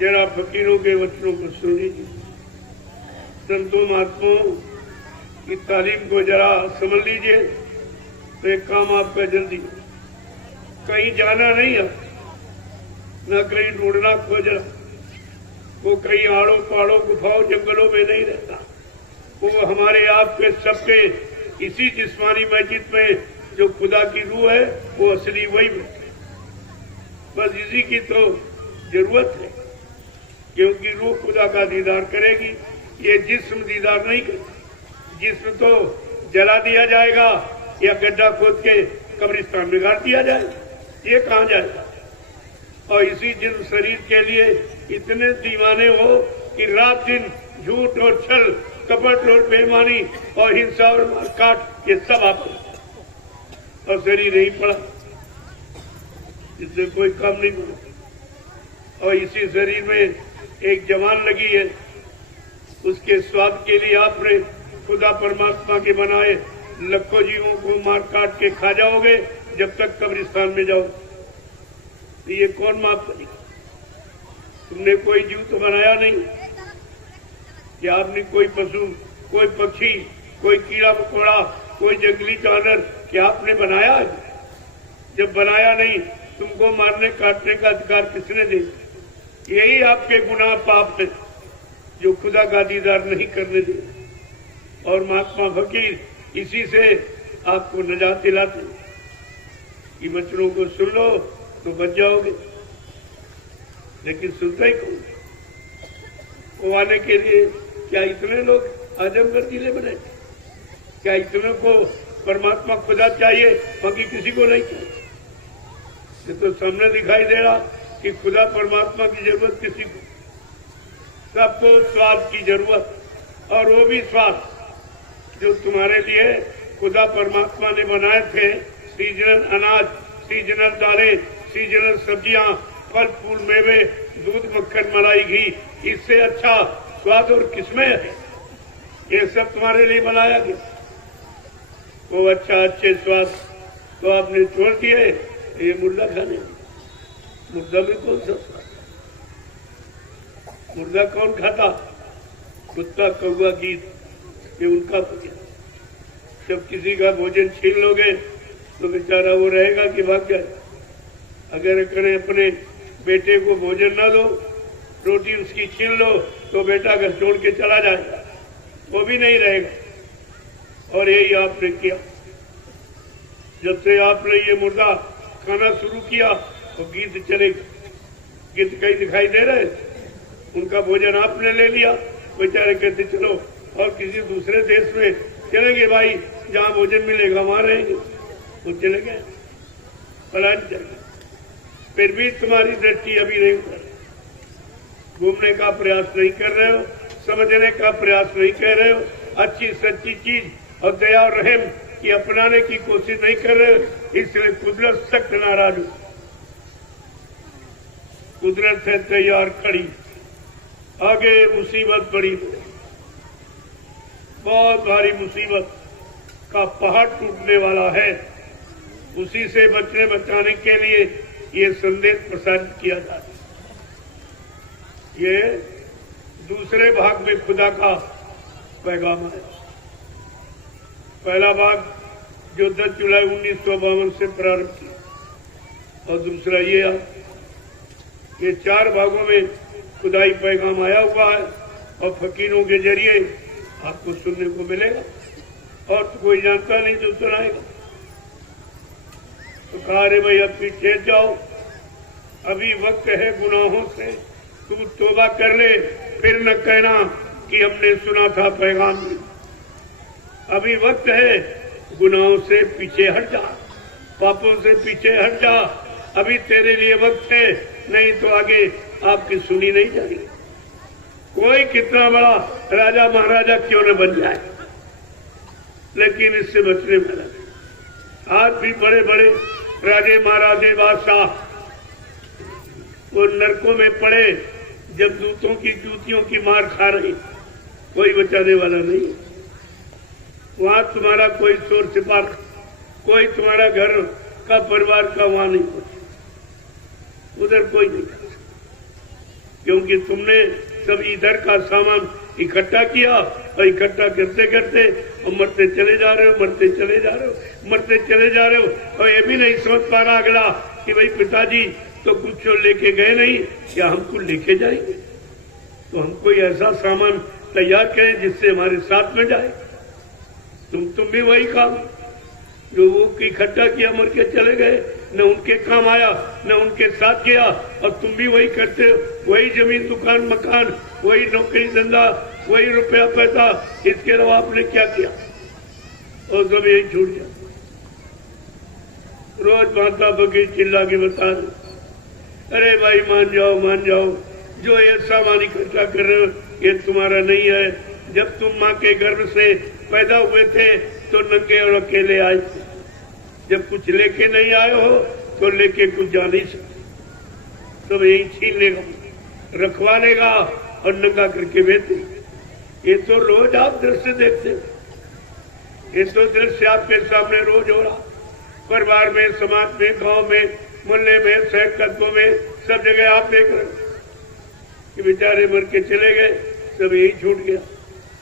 जरा फकीरों के वचनों को सुन लीजिए, संतों महात्माओं की तालीम को जरा समझ लीजिए, तो एक काम आपका जल्दी, कहीं जाना नहीं है, न कहीं ढूंढना खोजना, वो कहीं आड़ों पहाड़ों गुफाओं जंगलों में नहीं रहता, वो हमारे आपके सबके इसी जिस्मानी मस्जिद में जो खुदा की रूह है वो असली वही बैठे, बस इसी की तो जरूरत है, क्योंकि रूह खुदा का दीदार करेगी, ये जिस्म दीदार नहीं करेगी। जिस्म तो जला दिया जाएगा या गड्ढा खोद के कब्रिस्तान में गाड़ दिया जाएगा, ये कहाँ जाएगा। और इसी जिस्म शरीर के लिए इतने दीवाने हो कि रात दिन झूठ और छल, कपट और बेईमानी और हिंसा और मारकाट, ये सब आप, और शरीर नहीं पड़ा, इससे कोई काम नहीं पड़ा। और इसी शरीर में एक जवान लगी है, उसके स्वाद के लिए आपने खुदा परमात्मा के बनाए लाखों जीवों को मार काट के खा जाओगे जब तक कब्रिस्तान में जाओ। तो ये कौन माफ करेगा? तुमने कोई जीव तो बनाया नहीं, या आपने कोई पशु, कोई पक्षी, कोई कीड़ा मकोड़ा, कोई जंगली जानवर क्या आपने बनाया है? जब बनाया नहीं, तुमको मारने काटने का अधिकार किसने दे? यही आपके गुनाह पाप है जो खुदा का दीदार नहीं करने दे। और महात्मा फकीर इसी से आपको नजात दिलाते, कि बच्चों को सुन लो तो बच जाओगे, लेकिन सुनता ही कौन? वो आने के लिए क्या इतने लोग आजमगढ़ जिले बने? क्या इतने को परमात्मा खुदा चाहिए, बाकी किसी को नहीं चाहिए? ये तो सामने दिखाई दे रहा कि खुदा परमात्मा की जरूरत किसी को, सबको स्वाद की जरूरत, और वो भी स्वाद जो तुम्हारे लिए खुदा परमात्मा ने बनाए थे, सीजनल अनाज, सीजनल दालें, सीजनल सब्जियां, फल फूल मेवे, दूध मक्खन मलाई घी, इससे अच्छा स्वाद और किसमें है? ये सब तुम्हारे लिए बनाया गया। वो अच्छा अच्छे स्वाद तो आपने छोड़ दिए, ये मुर्दा खाने। मुर्दा में कौन सा स्वाद? मुर्दा कौन खाता? कुत्ता, कौवा, गीत, ये उनका भोजन। जब किसी का भोजन छीन लोगे तो बेचारा वो रहेगा कि भाग जाए। अगर करें अपने बेटे को भोजन ना दो, रोटी उसकी छीन लो, तो बेटा घर छोड़ के चला जाएगा, वो भी नहीं रहेगा। और यही आपने किया। जब से आपने ये मुर्दा खाना शुरू किया तो गीत चले, गीत कहीं दिखाई दे रहे, उनका भोजन आपने ले लिया। बेचारे कहते चलो और किसी दूसरे देश में चलेंगे भाई, जहाँ भोजन मिलेगा वहां रहेंगे, वो चले गए, पलायन चल गए। फिर भी तुम्हारी दृष्टि अभी नहीं उतर, घूमने का प्रयास नहीं कर रहे हो, समझने का प्रयास नहीं कर रहे हो, अच्छी सच्ची चीज और दया और रहम की अपनाने की कोशिश नहीं कर रहे हो, इसलिए कुदरत सख्त नाराज हो। कुदरत है तैयार खड़ी, आगे मुसीबत बड़ी, बहुत भारी मुसीबत का पहाड़ टूटने वाला है। उसी से बचने बचाने के लिए ये संदेश प्रसारित किया जाता है। ये दूसरे भाग में खुदा का पैगाम है। पहला भाग जो 10 जुलाई 1952 से प्रारंभ किया, और दूसरा ये 4 भागों में खुदाई पैगाम आया हुआ है, और फकीरों के जरिए आपको सुनने को मिलेगा, और तो कोई जानता नहीं तो सुनाएगा। तो कहा रे भाई अब पीछे जाओ, अभी वक्त है गुनाहों से तू तौबा कर ले, फिर न कहना कि हमने सुना था पैगाम में। अभी वक्त है, गुनाहों से पीछे हट जा, पापों से पीछे हट जा, अभी तेरे लिए वक्त है, नहीं तो आगे आपकी सुनी नहीं जाएगी। कोई कितना बड़ा राजा महाराजा क्यों न बन जाए, लेकिन इससे बचने वाला। आज भी बड़े बड़े राजे महाराजे बादशाह वो नरकों में पड़े, जब दूतों की जूतियों की मार खा रही, कोई बचाने वाला नहीं। वहां तुम्हारा कोई शोर सिपार, कोई तुम्हारा घर का परिवार का वहां नहीं पहुंचा, उधर कोई नहीं कर सकता, क्योंकि तुमने सब इधर का सामान इकट्ठा किया और इकट्ठा करते करते और मरते चले जा रहे हो, मरते चले जा रहे हो, मरते चले जा रहे हो। और ये भी नहीं समझ पा रहा अगला कि भाई पिताजी तो कुछ लेके गए नहीं, क्या हमको लेके जाएंगे? तो हम कोई ऐसा सामान तैयार करें जिससे हमारे साथ में जाए। तुम भी वही काम जो वो इकट्ठा किया, मर के चले गए, न उनके काम आया न उनके साथ गया, और तुम भी वही करते हो। वही जमीन दुकान मकान, वही नौकरी धंधा, वही रुपया पैसा, इसके अलावा आपने क्या किया? और सब यही छूट गया। रोज माता बगीर चिल्ला के बता रहे, अरे भाई मान जाओ मान जाओ, जो ये सामान इकट्ठा कर रहे हो ये तुम्हारा नहीं है। जब तुम माँ के गर्भ से पैदा हुए थे तो नंगे और अकेले आए थे, जब कुछ लेके नहीं आए हो तो लेके कुछ जा नहीं सकते, तो यही छीन लेगा, रखवा लेगा और नंगा करके बेच देगा। ये तो रोज आप दृश्य देखते, ये तो दृश्य आपके सामने रोज हो रहा, परिवार में, समाज में, गांव में, मोहल्ले में, शहर कस्बों में, सब जगह आप देख रहे हो कि बेचारे मर के चले गए, सब यही छूट गया।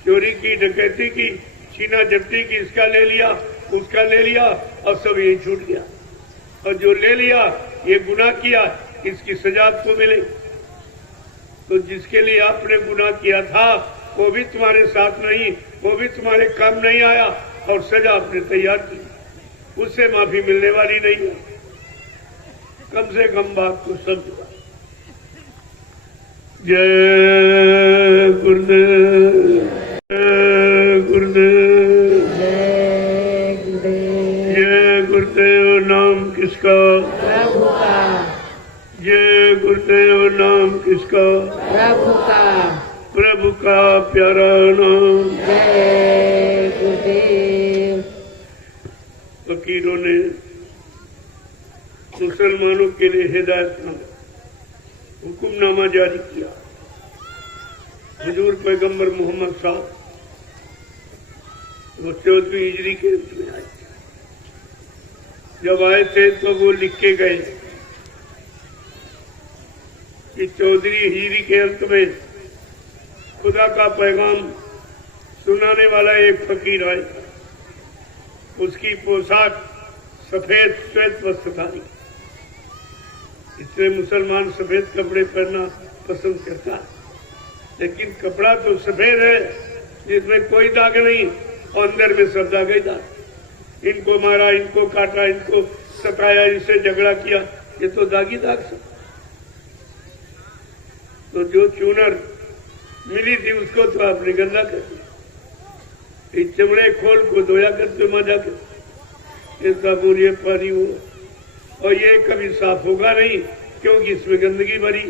चोरी की, डकैती की, छीना झपटी की, इसका ले लिया उसका ले लिया और सब यही छूट गया। और जो ले लिया ये गुनाह किया, इसकी सजा आपको मिले। तो जिसके लिए आपने गुनाह किया था वो भी तुम्हारे साथ नहीं, वो भी तुम्हारे काम नहीं आया और सजा आपने तैयार की, उससे माफी मिलने वाली नहीं है। कम से कम बात को समझो। जय गुरुदेव, गुरुदेव, जय गुरुदेव। नाम किसका? प्रभु का। जय गुरुदेव। नाम किसका? प्रभु का। प्रभु का प्यारा नाम। जय गुरुदेव। फकीरों ने मुसलमानों के लिए हिदायतनामा, हुक्मनामा जारी किया। हुजूर पैगंबर मोहम्मद साहब वो 14वीं हिजरी के अंत में आए। जब आए थे तो वो लिख के गए कि 14वीं हिजरी के अंत में खुदा का पैगाम सुनाने वाला एक फकीर आए। उसकी पोशाक सफेद श्वेत वस्त्रधारी, इसलिए मुसलमान सफेद कपड़े पहनना पसंद करता है, लेकिन कपड़ा तो सफेद है जिसमें कोई दाग नहीं और अंदर में सब दाग ही दाग। इनको मारा, इनको काटा, इनको सताया, इनसे झगड़ा किया, ये तो दागी दाग सब। तो जो चूनर मिली थी उसको तो आपने गंदा कर दिया। इस चमड़े खोल को धोया करते मजा कर, ये साबुन, ये पानी हो, और ये कभी साफ होगा नहीं क्योंकि इसमें गंदगी भरी।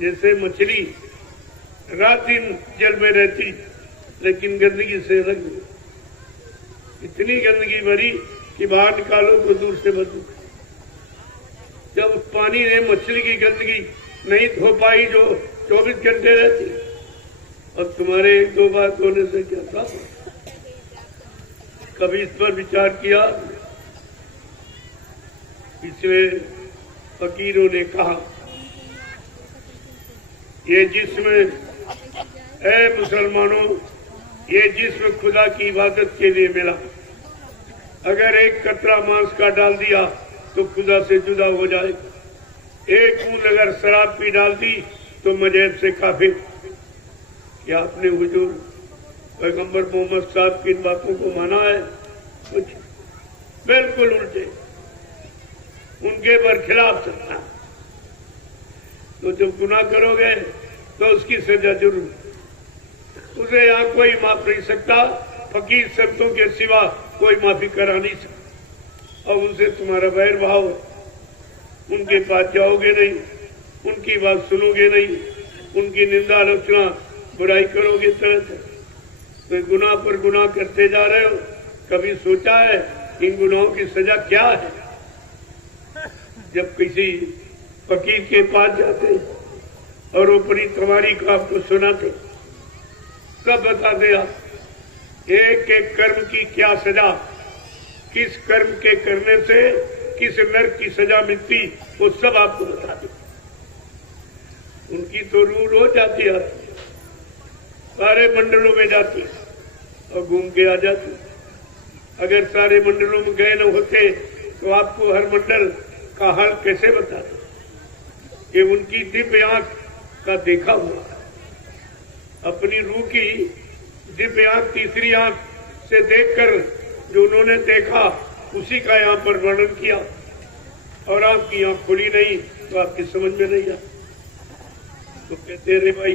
जैसे मछली रात दिन जल में रहती लेकिन गंदगी से अलग नहीं, इतनी गंदगी भरी कि बाहर निकालो तो दूर से बदबू। जब पानी ने मछली की गंदगी नहीं धो पाई जो 24 घंटे रहती, और तुम्हारे एक दो बार धोने से क्या था? कभी इस पर विचार किया? इसमें फकीरों ने कहा, ये जिस्म ऐ मुसलमानों, ये जिस्म खुदा की इबादत के लिए मिला। अगर एक कतरा मांस का डाल दिया तो खुदा से जुदा हो जाएगा। एक बूंद अगर शराब पी डाल दी तो मजहब से काफिर। क्या आपने हुजूर पैगंबर मोहम्मद साहब की इन बातों को माना है? कुछ बिल्कुल उल्टे, उनके बरखिलाफ चलना। तो जब गुनाह करोगे तो उसकी सजा जरूर, उसे यहाँ कोई माफ नहीं सकता। फकीर संतों के सिवा कोई माफी करा नहीं सकता। और उनसे तुम्हारा बैर भाव, उनके पास जाओगे नहीं, उनकी बात सुनोगे नहीं, उनकी निंदा आलोचना बुराई करोगे तरह तरह, तो गुनाह पर गुनाह करते जा रहे हो। कभी सोचा है इन गुनाहों की सजा क्या है? जब किसी फकीर के पास जाते और वो अपनी तवारी को आपको सुनाते, सब बताते आप एक एक कर्म की क्या सजा, किस कर्म के करने से किस नरक की सजा मिलती, वो सब आपको बता दे। उनकी तो रूह रोज जाती आती, सारे मंडलों में जाती और घूम के आ जाती। अगर सारे मंडलों में गए न होते तो आपको हर मंडल का हाल कैसे बता दे। ये उनकी दिव्य आंख का देखा हुआ है। अपनी रूह की दिव्य आंख, तीसरी आंख से देखकर जो उन्होंने देखा उसी का यहाँ पर वर्णन किया। और आपकी आंख खुली नहीं तो आपकी समझ में नहीं आता। तो कहते रे भाई,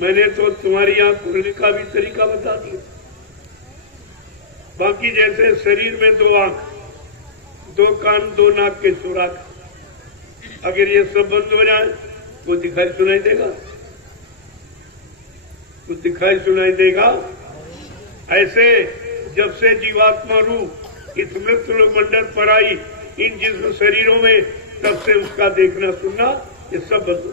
मैंने तो तुम्हारी आंख खुलने का भी तरीका बता दिया। बाकी जैसे शरीर में 2 आंख, 2 कान, 2 नाक के सुराख, अगर ये सब बंद हो जाए वो दिखाई सुनाई देगा, तो दिखाई सुनाई देगा। ऐसे जब से जीवात्मा रूह इस मृत्यु मंडल पर आई इन जिस्म शरीरों में, तब से उसका देखना सुनना ये सब बंद हो।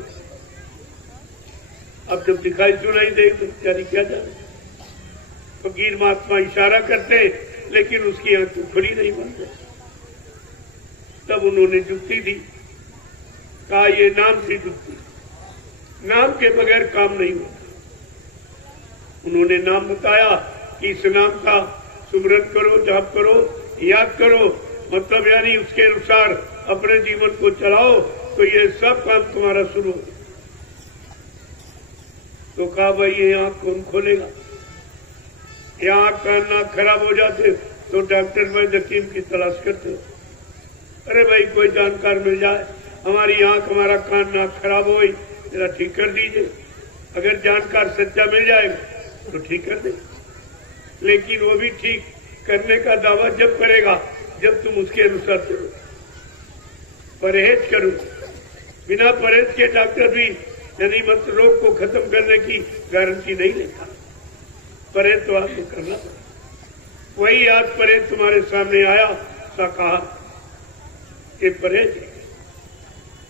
अब जब दिखाई सुनाई दे तो बेचारी क्या जाने। फकीर महात्मा इशारा करते लेकिन उसकी आंखें खुली नहीं बनते। तब उन्होंने जुक्ति दी, कहा ये नाम से जुक्ति, नाम के बगैर काम नहीं होता। उन्होंने नाम बताया कि इस नाम का सुमरन करो, जाप करो, याद करो, मतलब यानी उसके अनुसार अपने जीवन को चलाओ तो ये सब काम तुम्हारा शुरू हो। तो कहा भाई ये आंख कौन खोलेगा? ये आंख का नाक खराब हो जाते तो डॉक्टर भाई हकीम की तलाश करते। अरे भाई कोई जानकार मिल जाए, हमारी आंख, हमारा कान, नाक खराब हो गई, जरा ठीक कर दीजिए। अगर जानकार सच्चा मिल जाएगा तो ठीक कर दे। लेकिन वो भी ठीक करने का दावा जब करेगा जब तुम उसके अनुसार चलो, परहेज करो। बिना परहेज के डॉक्टर भी यानी मत रोग को खत्म करने की गारंटी नहीं लेता। परहेज तो आपको करना पड़ेगा। वही आज परहेज तुम्हारे सामने आया, शाकाहार ये परहेज है।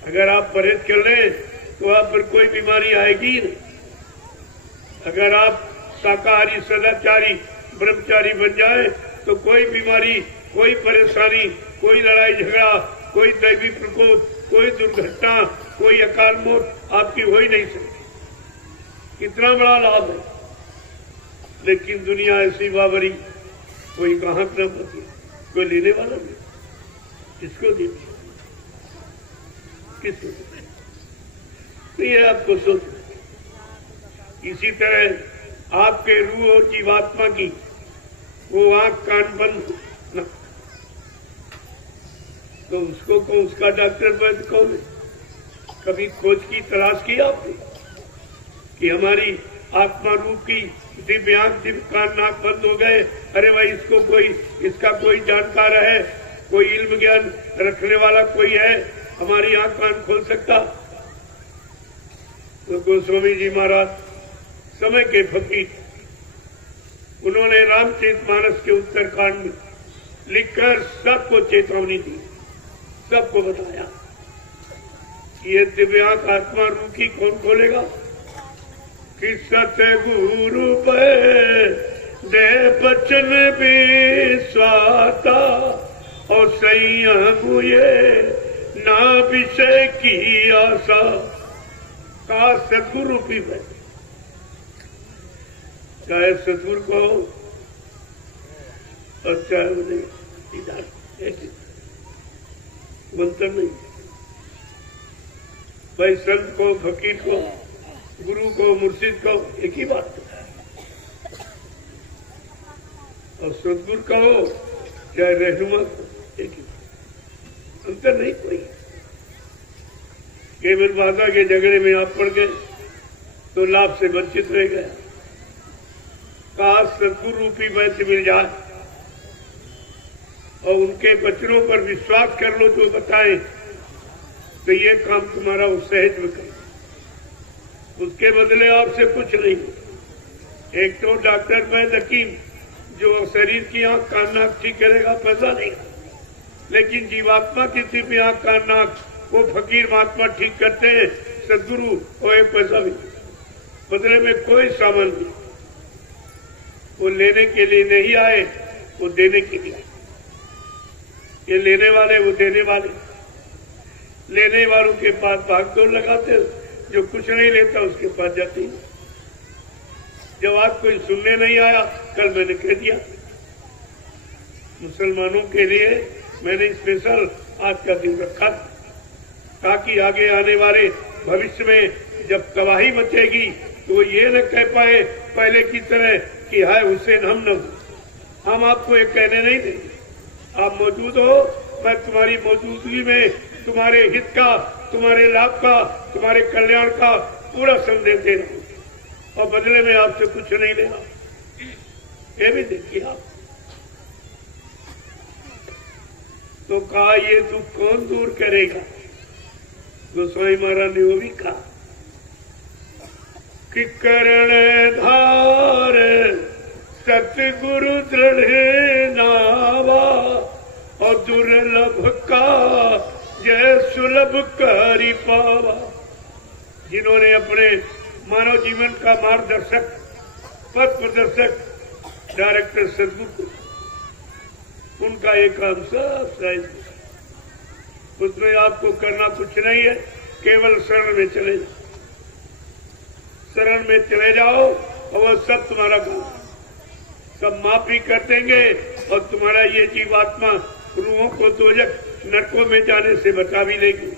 अगर आप परहेज कर लें तो आप पर कोई बीमारी आएगी ही नहीं। अगर आप शाकाहारी, सदाचारी, ब्रह्मचारी बन जाए तो कोई बीमारी, कोई परेशानी, कोई लड़ाई झगड़ा, कोई दैवी प्रकोप, कोई दुर्घटना, कोई अकाल मौत आपकी हो ही नहीं सकती। कितना बड़ा लाभ है। लेकिन दुनिया ऐसी बाबरी, कोई ग्राहक न बचे, कोई लेने वाला नहीं। किसको दे, किसको दे? तो ये आपको सोचना। इसी तरह आपके रूह और जीवात्मा की वो आंख कान बंद न, तो उसको कौन, उसका डॉक्टर वैद्य कौन है? कभी खोज की तलाश की आपने कि हमारी आत्मा रूप की दिव्य आंख, दिव्य कान, नाक बंद हो गए, अरे भाई इसको कोई, इसका कोई जानकार है, कोई इल्म ज्ञान रखने वाला कोई है, हमारी आंख कान खोल सकता? तो गोस्वामी जी महाराज समय के फकीर, उन्होंने रामचरितमानस के उत्तरकांड में लिखकर सबको चेतावनी दी, सबको बताया ये दिव्यांग आत्मा रूह की कौन खोलेगा? कि सतगुरु पे दे बचन विश्वाता और संयम ये ना विषय की आशा। का सतगुरु की है, चाहे सतगुरु को और चाहे उन्हें मंत्र नहीं। भाई संत को, फकीर को, गुरु को, मुर्शिद को एक ही बात है। और सतगुरु का हो चाहे रहनुमा को एक ही बात, अंतर नहीं कोई। केवल बाधा के झगड़े में आप पड़ गए तो लाभ से वंचित रह गया। काश सतगुरु रूपी वैद्य मिल जाए और उनके वचनों पर विश्वास कर लो जो बताएं तो ये काम तुम्हारा वो सहज में करे। उसके बदले आपसे कुछ नहीं। एक तो डॉक्टर वैद्य हकीम जो शरीर की आंख कान नाक ठीक करेगा, पैसा नहीं। लेकिन जीवात्मा की दिव्य आंख कान नाक वो फकीर महात्मा ठीक करते हैं, सदगुरु वो एक पैसा भी बदले में कोई सामान नहीं। वो लेने के लिए नहीं आए, वो देने के लिए। ये लेने वाले वो देने वाले, लेने वालों के पास भागदौड़ लगाते हो, जो कुछ नहीं लेता उसके पास जाते हैं। जब आज कोई सुनने नहीं आया, कल मैंने कह दिया मुसलमानों के लिए मैंने स्पेशल आज का दिन रखा ताकि आगे आने वाले भविष्य में जब तबाही मचेगी तो वो ये न कह पाए पहले की तरह कि हाय हुसैन हम न हो। हम आपको ये कहने नहीं देंगे। आप मौजूद हो, मैं तुम्हारी मौजूदगी में तुम्हारे हित का, तुम्हारे लाभ का, तुम्हारे कल्याण का पूरा संदेश दे रहा हूं और बदले में आपसे कुछ नहीं लेना। ये भी देखिए आप। तो कहा ये दुख कौन दूर करेगा? गोस्वामी महाराज ने वो भी कहा कि करण धार सतगुरु दृढ़ नावा और दुर्लभ का जय सुलभ करी पावा। जिन्होंने अपने मानव जीवन का मार्गदर्शक, पथ प्रदर्शक डायरेक्टर सदगुरु, उनका एक काम सब सहज, उसमें आपको करना कुछ नहीं है, केवल शरण में चले जाओ। शरण में चले जाओ और वो सब तुम्हारा काम, सब माफी कर देंगे और तुम्हारा ये जीवात्मा रूहों को दोजख नरकों में जाने से बचा भी लेगी।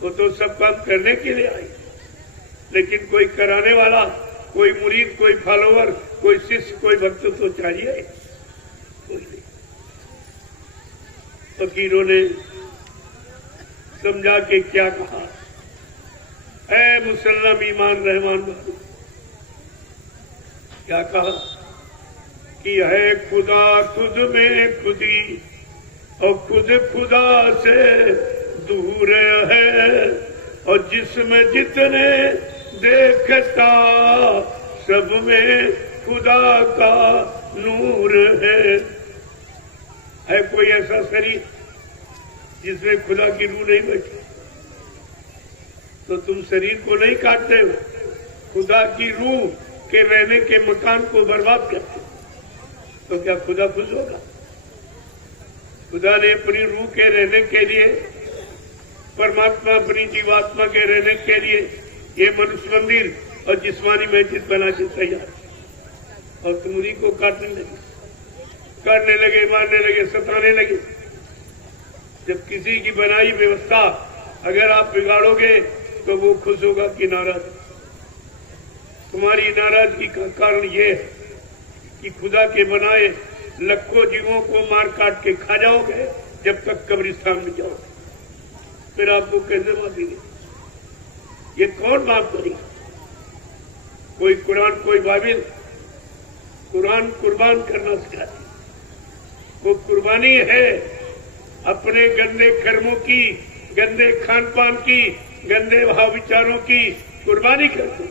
वो तो सब काम करने के लिए आई, लेकिन कोई कराने वाला, कोई मुरीद, कोई फॉलोवर, कोई शिष्य, कोई भक्त तो चाहिए। फकीरों ने समझा के क्या कहा, ऐ मुसल्लम ईमान रहमान वालों, क्या कहा कि है खुदा खुद में खुदी और खुद खुदा से दूर है और जिसमें जितने देखता सब में खुदा का नूर है कोई ऐसा शरीर जिसमें खुदा की रूह नहीं बैठी? तो तुम शरीर को नहीं काटते हो, खुदा की रूह के रहने के मकान को बर्बाद करते हो, तो क्या खुदा खुश होगा? खुदा ने अपनी रूह के रहने के लिए, परमात्मा अपनी जीवात्मा के रहने के लिए ये मनुष्य मंदिर और जिस्मानी मस्जिद बना के तैयार, और तुम उन्हीं को काटने लगे, करने लगे, मारने लगे, सताने लगे। जब किसी की बनाई व्यवस्था अगर आप बिगाड़ोगे तो वो खुश होगा कि नाराज? तुम्हारी नाराजगी का कारण ये है कि खुदा के बनाए लाखों जीवों को मार काट के खा जाओगे जब तक कब्रिस्तान में जाओगे, फिर आपको कैसे मारेंगे? ये कौन माफ करेगा? कोई कुरान, कोई बाइबिल? कुरान कुर्बान करना सिखाती, वो कुर्बानी है अपने गंदे कर्मों की, गंदे खान पान की, गंदे भाव विचारों की कुर्बानी करते।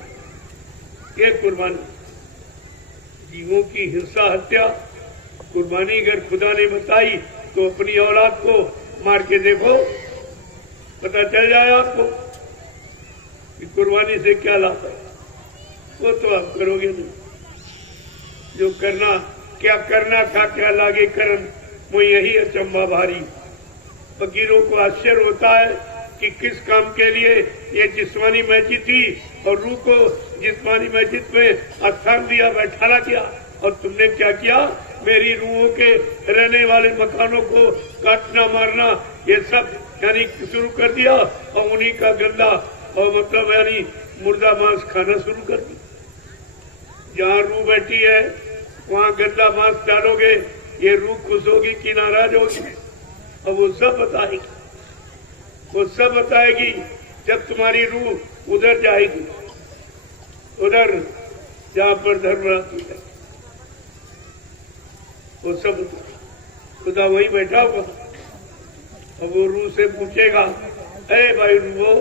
ये कुर्बानी, जीवों की हिंसा, हत्या, कुर्बानी अगर खुदा ने बताई तो अपनी औलाद को मार के देखो, पता चल जाए आपको कि कुर्बानी से क्या लाभ है। वो तो आप करोगे नहीं। जो करना, क्या करना था, क्या लागे करन, वो यही अचंबा भारी। फकीरों को आश्चर्य होता है कि किस काम के लिए ये जिस्मानी मस्जिद थी और रूह को जिस्मानी मस्जिद में स्थान दिया, बैठाला किया, और तुमने क्या किया? मेरी रूहों के रहने वाले मकानों को काटना, मारना, ये सब यानी शुरू कर दिया और उन्हीं का गंदा और मतलब यानी मुर्दा मांस खाना शुरू कर दिया। जहाँ रूह बैठी है वहाँ गंदा मांस डालोगे, ये रूह खुश होगी कि नाराज होगी? और वो सब बताएगी, वो सब बताएगी जब तुम्हारी रूह उधर जाएगी, उधर जहाँ पर धर्मराज है, वो सब खुदा वही बैठा होगा और वो रूह से पूछेगा, अरे भाई रूहो,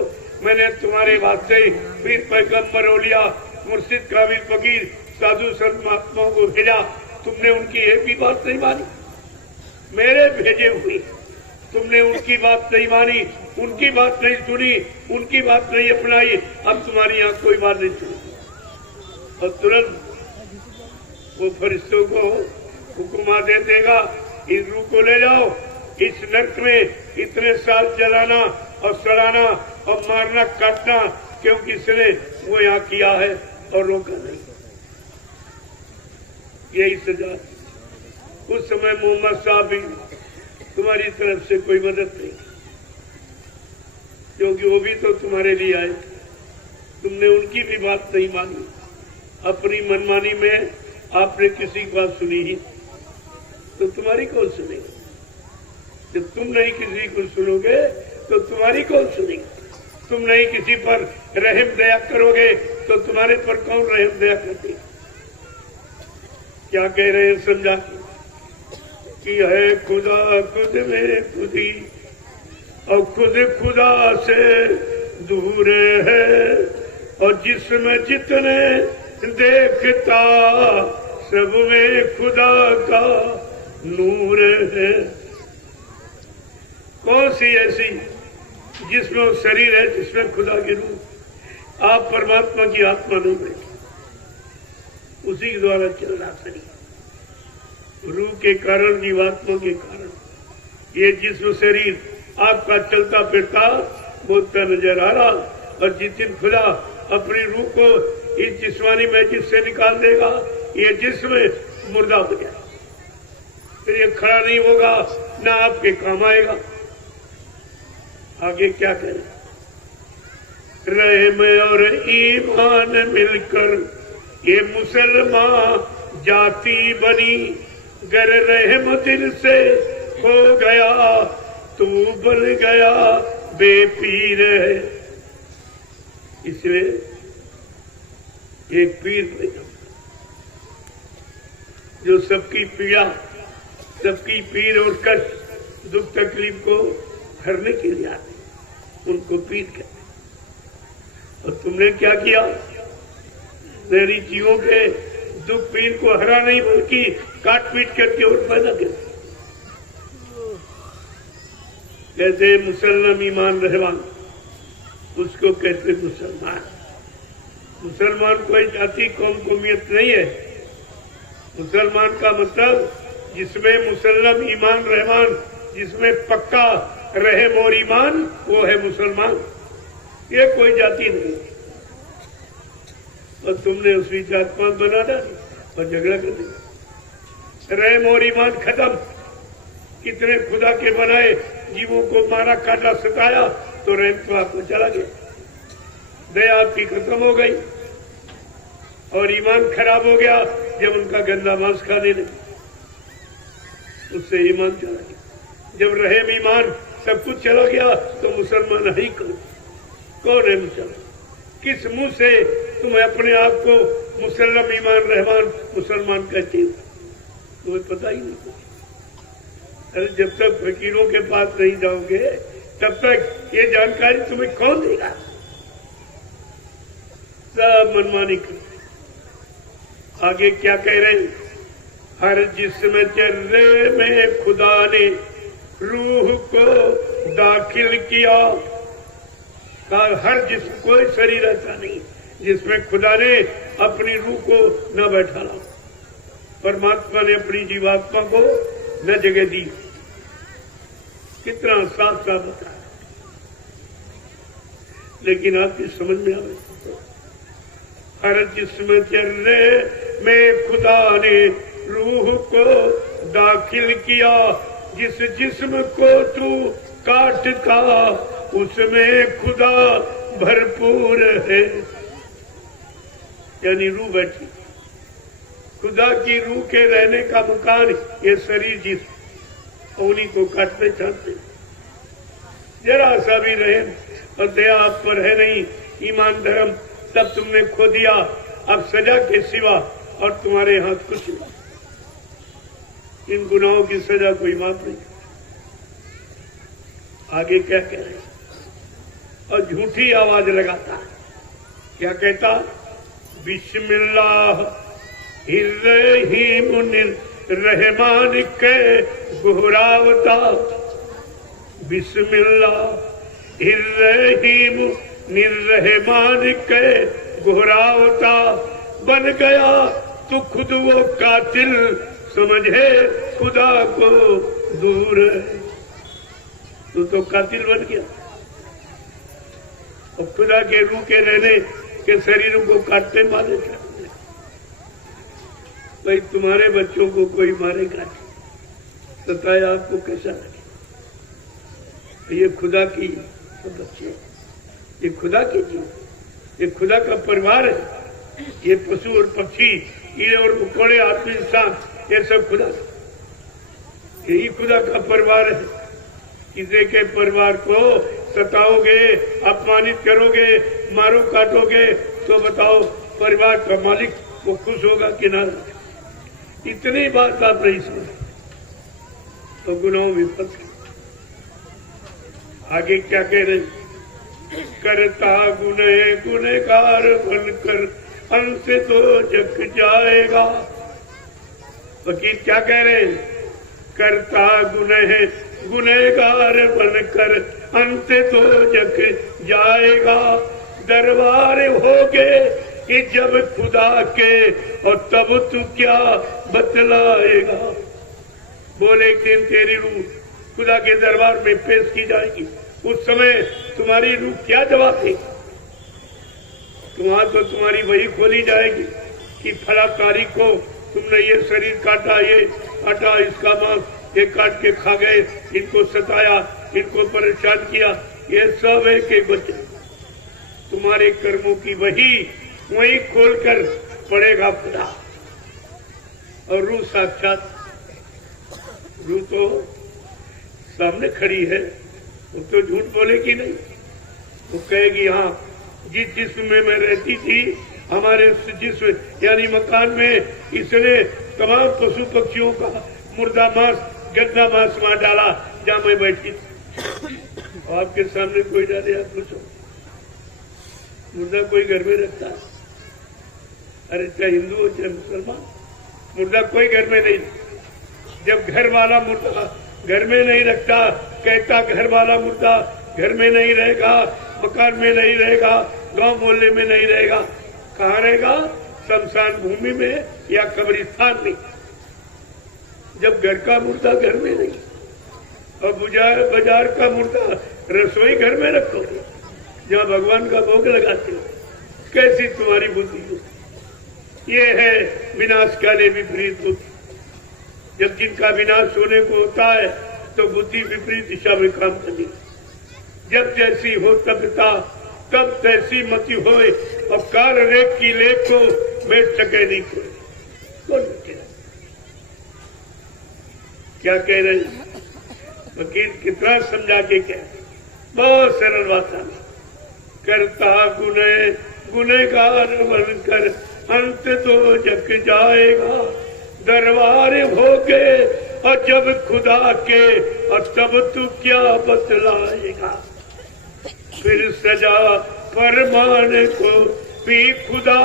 मैंने तुम्हारे वास्ते पीर पैगम्बर औलिया, मुर्शिद, काबिल, फकीर, साधु संत महात्माओं को भेजा, तुमने उनकी एक भी बात नहीं मानी। मेरे भेजे हुए तुमने उनकी बात नहीं मानी, उनकी बात नहीं सुनी, उनकी बात नहीं अपनाई, अब तुम्हारी यहाँ कोई बात नहीं सुनी। और तुरंत वो फरिश्तों को हुक्म दे देगा, इस रूह को ले जाओ इस नरक में इतने साल जलाना और सड़ाना और मारना काटना क्यों किसने वो यहाँ किया है और रोका नहीं। यही सजा। उस समय मोहम्मद साहब भी तुम्हारी तरफ से कोई मदद नहीं, क्योंकि वो भी तो तुम्हारे लिए आए। तुमने उनकी भी बात नहीं मानी, अपनी मनमानी में आपने किसी की बात सुनी ही, तो तुम्हारी कौन सुनेगा? जब तुम नहीं किसी को सुनोगे तो तुम्हारी कौन सुनेगी? तुम नहीं किसी पर रहम दया करोगे तो तुम्हारे पर कौन रहम दया करती? क्या कह रहे हैं समझा कि है खुदा खुद में खुदी और खुद खुदा से दूर है, और जिसमें जितने देखता सब में खुदा का नूर है। कौन सी ऐसी जिसमें वो शरीर है जिसमें खुदा की रूह? आप परमात्मा की आत्मा नहीं बैठी, उसी के द्वारा चल रहा शरीर, रूह के कारण, जीवात्मा के कारण। ये जिस्म शरीर आपका चलता फिरता बोलता नजर आ रहा, और जिस दिन खुदा अपनी रूह को इस जिस्मानी मैजिक से निकाल देगा, ये जिस्म मुर्दा हो गया, फिर ये खड़ा नहीं होगा, ना आपके काम आएगा। आगे क्या करें? रहम और ईमान मिलकर ये मुसलमान जाति बनी, गर रहम दिल से हो गया तू बन गया बेपीर है। इसलिए एक पीर बना जो सबकी पीड़ा, सबकी पीर और कष्ट, दुख तकलीफ को हरने के लिए आते, उनको पीर कहते। और तुमने क्या किया? मेरी जीवों के दुख पीर को हरा नहीं, बल्कि काट पीट करके और पैदा कर। कहते मुसलमान ईमान रहमान, उसको कहते मुसलमान। मुसलमान कोई जाति कौम कौमियत नहीं है। मुसलमान का मतलब जिसमें मुसल्लम ईमान रहमान, जिसमें पक्का रहम और ईमान, वो है मुसलमान। ये कोई जाति नहीं। और तुमने उस जात पात बना डाली और झगड़ा कर दिया। रहम और ईमान खत्म। कितने खुदा के बनाए जीवों को मारा काटा सताया, तो रहम तो आपको चला गया, दया आपकी खत्म हो गई, और ईमान खराब हो गया जब उनका गंदा मांस खाने लगे, उससे ईमान चला गया। जब रहम ईमान सब कुछ चला गया तो मुसलमान ही कौन है मुसलमान? किस मुंह से तुम अपने आप को मुसल्लम ईमान रहमान मुसलमान कहते हो? तुम्हें पता ही नहीं। अरे जब तक फकीरों के पास नहीं जाओगे तब तक ये जानकारी तुम्हें कौन देगा? सब मनमानी कर। आगे क्या कह रहे हैं? हर जिस्म चर्रे में खुदा ने रूह को दाखिल किया। हर जिस्म, कोई शरीर ऐसा नहीं जिसमें खुदा ने अपनी रूह को न बैठाना। परमात्मा ने अपनी जीवात्मा को न जगह दी। कितना साफ साफ बताया, लेकिन आपकी समझ में आ रही। हर जिस्म चर्रे में खुदा ने रूह को दाखिल किया। जिस जिस्म को तू काटता उसमें खुदा भरपूर है। यानी रूह बैठी, खुदा की रूह के रहने का मकान ये शरीर जिस्म, उन्हीं को काटने चाहते। जरा सा भी रहे और दया आप पर है नहीं, ईमान धर्म तब तुमने खो दिया। अब सजा के सिवा और तुम्हारे हाथ कुछ नहीं। इन गुनाहों की सजा कोई माफ नहीं। आगे क्या कह रहे हैं? और झूठी आवाज लगाता, क्या कहता? बिस्मिल्लाह रहमान के गुहरावता। बिस्मिल्लाह निर्रहमान के गुहरावता। बन गया तो खुद वो कातिल, समझे खुदा को दूर है। तो कातिल बन गया। और खुदा के रूह के रहने के शरीरों को काटते मारे जाते। भाई तुम्हारे बच्चों को कोई मारेगा, सताया आपको कैसा लगे? ये खुदा की बच्चे, ये खुदा की जीव, ये खुदा का परिवार है। ये पशु और पक्षी, कीड़े और मकोड़े, आदमी, इंसान, ये सब खुदा, यही खुदा का परिवार है। किसी के परिवार को सताओगे, अपमानित करोगे, मारो काटोगे, तो बताओ परिवार का मालिक वो खुश होगा कि ना? इतनी बात आप नहीं सुने तो गुनाहों में फंस गए। आगे क्या कह रहे? करता गुने गुनहगार बनकर अंत तो जग जाएगा। वकील क्या कह रहे? करता गुनहगार बनकर अंत तो जग जाएगा। दरबार होगे कि जब खुदा के, और तब तू क्या बतलाएगा? बोले एक दिन तेरी रूह खुदा के दरबार में पेश की जाएगी। उस समय तुम्हारी रूह क्या जवाब देगी? वहां तो तुम्हारी वही खोली जाएगी कि फला तारीख को तुमने ये शरीर काटा, ये काटा, इसका मांस ये काट के खा गए, इनको सताया, इनको परेशान किया। ये सब एक एक बच्चे तुम्हारे कर्मों की वही खोलकर पड़ेगा खुदा। और रूह साक्षात, रूह तो सामने खड़ी है, वो तो झूठ बोलेगी नहीं। वो कहेगी हाँ, जिस जिस्म में मैं रहती थी, हमारे जिस्म यानी मकान में इसने तमाम पशु पक्षियों का मुर्दा मांस, गंदा मांस मार डाला जहाँ मैं बैठी थी। आपके सामने कोई डाले, आप पूछो मुर्दा कोई घर में रखता है? अरे चाहे हिंदू हो चाहे मुसलमान, मुर्दा कोई घर में नहीं। जब घर वाला मुर्दा घर में नहीं रखता, कहता घर वाला मुर्दा घर में नहीं रहेगा, मकान में नहीं रहेगा, गांव मोहल्ले में नहीं रहेगा, कहाँ रहेगा? शमशान भूमि में या कब्रिस्तान में। जब घर का मुर्दा घर में नहीं, और बाजार का मुर्दा रसोई घर में रखोगे जहाँ भगवान का भोग लगाते हो, कैसी तुम्हारी बुद्धि हो? ये है विनाश काले विपरीत बुद्धि। जब जिनका विनाश होने को होता है तो बुद्धि विपरीत दिशा में काम करती। जब जैसी हो तबता, तब तैसी मति होए, और काल रेख की लेख को मेट सके नहीं कोई। कौन क्या कह रहे? वकील कितना समझा के क्या? बहुत सरल भाषा में, करता गुनहगार बनकर अंत तो जग जाएगा। दरबार होगे और जब खुदा के, और तब तू क्या बतलाएगा? फिर सजा फरमाने को भी खुदा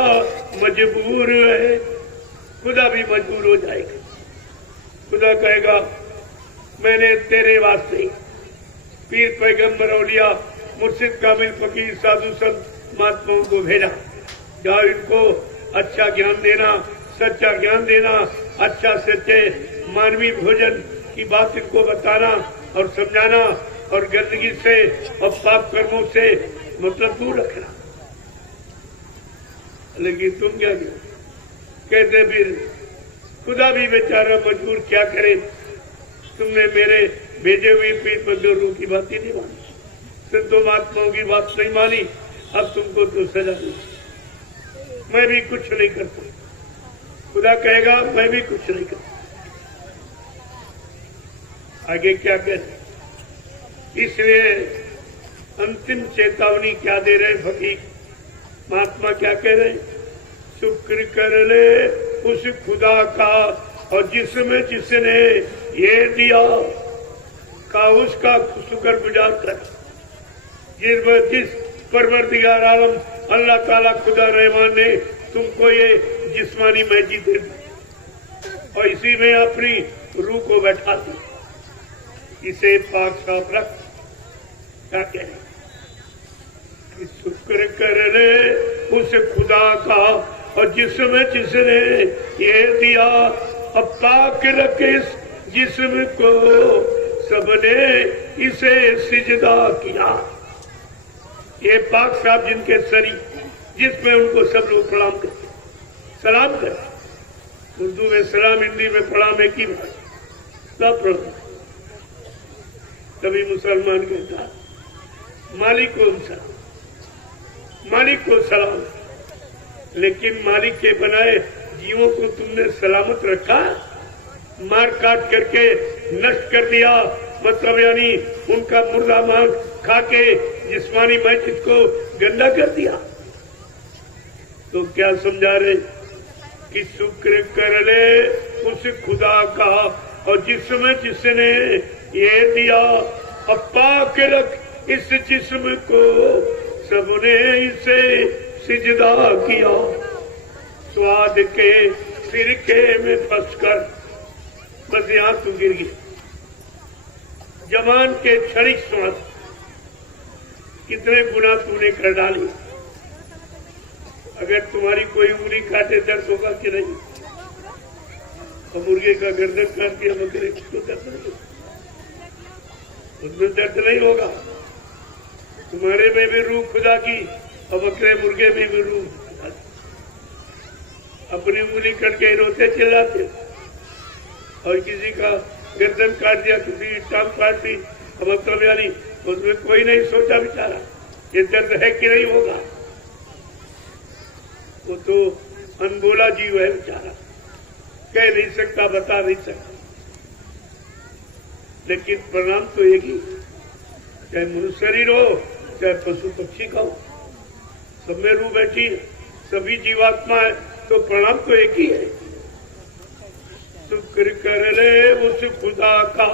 मजबूर है। खुदा भी मजबूर हो जाएगा। खुदा कहेगा मैंने तेरे वास्ते पीर पैगंबर औलिया मुर्शिद कामिल फकीर साधु संत महात्माओं को भेजा। जाओ इनको अच्छा ज्ञान देना, सच्चा ज्ञान देना, अच्छा सच्चे मानवीय भोजन की बात इनको बताना और समझाना, और गंदगी से और पाप कर्मों से मतलब दूर रखना। लेकिन तुम क्या कहते? फिर खुदा भी बेचारा मजबूर, क्या करे? तुमने मेरे भेजे हुए पीर पैगंबरों की बात ही नहीं मानी, संतों महात्माओं की बात नहीं मानी, अब तुमको तो सजा दी। मैं भी कुछ नहीं करता। खुदा कहेगा मैं भी कुछ नहीं करता। आगे क्या कहते? इसलिए अंतिम चेतावनी क्या दे रहे फकीर महात्मा? क्या कह रहे? शुक्र कर ले उस खुदा का, और जिसमें जिसने ये दिया का उसका शुक्र गुजार कर। जिस परवरदिगार आलम अल्लाह ताला खुदा रहमान ने तुमको ये जिस्मानी मैजी दे दी, और इसी में अपनी रूह को बैठा दी। इसे पाक साफ रख। क्या कहें? शुक्र कर ले उस खुदा का, और जिसमें जिसने ये दिया, अब पाक रख इस जिस्म को सबने इसे सिजदा किया। ये पाक साहब जिनके शरीर जिसमें उनको सब लोग प्रणाम करते, सलाम करते। उर्दू में सलाम, हिंदी में प्रणाम है की बात, सब प्रणाम। तभी मुसलमान कहता मालिक को सलाम, मालिक को सलाम। लेकिन मालिक के बनाए जीवों को तुमने सलामत रखा, मार काट करके नष्ट कर दिया, मतलब यानी उनका मुर्दा मांस खा के जिस्मानी मस्जिद को गंदा कर दिया। तो क्या समझा रहे कि शुक्र कर ले उस खुदा का, और जिसने ये दिया अब पाक रख इस जिस्म को, सबने इसे सिजदा किया। स्वाद के फिरके में फंसकर, बस यहां तू गिर गया। जवान के क्षणिक स्वाद, कितने गुना तूने कर डाली। अगर तुम्हारी कोई उंगली काटे दर्द होगा कि नहीं? और मुर्गे का गर्दन काट दिया, बकरे को दर्द नहीं, उसमें दर्द नहीं होगा। तुम्हारे में भी रूह खुदा की, और बकरे मुर्गे में भी रूह खुदा की। अपनी उंगली कट के रोते चिल्लाते, और किसी का गर्दन काट दिया, किसी की टांग काट दी, अब मतलब यानी उसमें कोई नहीं सोचा बेचारा ये दर्द है कि नहीं होगा। वो तो अनबोला जीव है बेचारा, कह नहीं सकता, बता नहीं सकता। लेकिन प्रणाम तो एक ही, चाहे मनुष्य शरीर हो चाहे पशु पक्षी का हो, सब में रूह बैठी है, सभी जीवात्मा है, तो प्रणाम तो एक ही है। शुक्र कर ले उस खुदा का,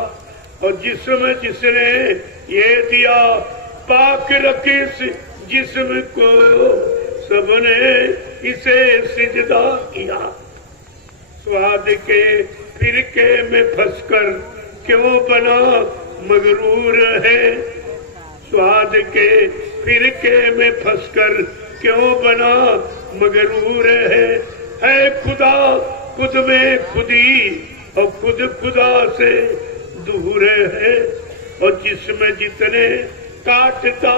और जिसने ये दिया पाक रखे जिस्म को, सबने इसे सिजदा किया। स्वाद के फिरके में फंसकर क्यों बना मगरूर है, स्वाद के फिरके में फंसकर क्यों बना मगरूर है खुदा खुद में खुदी, और खुद खुदा से दूर है, और जिसमें जितने काटता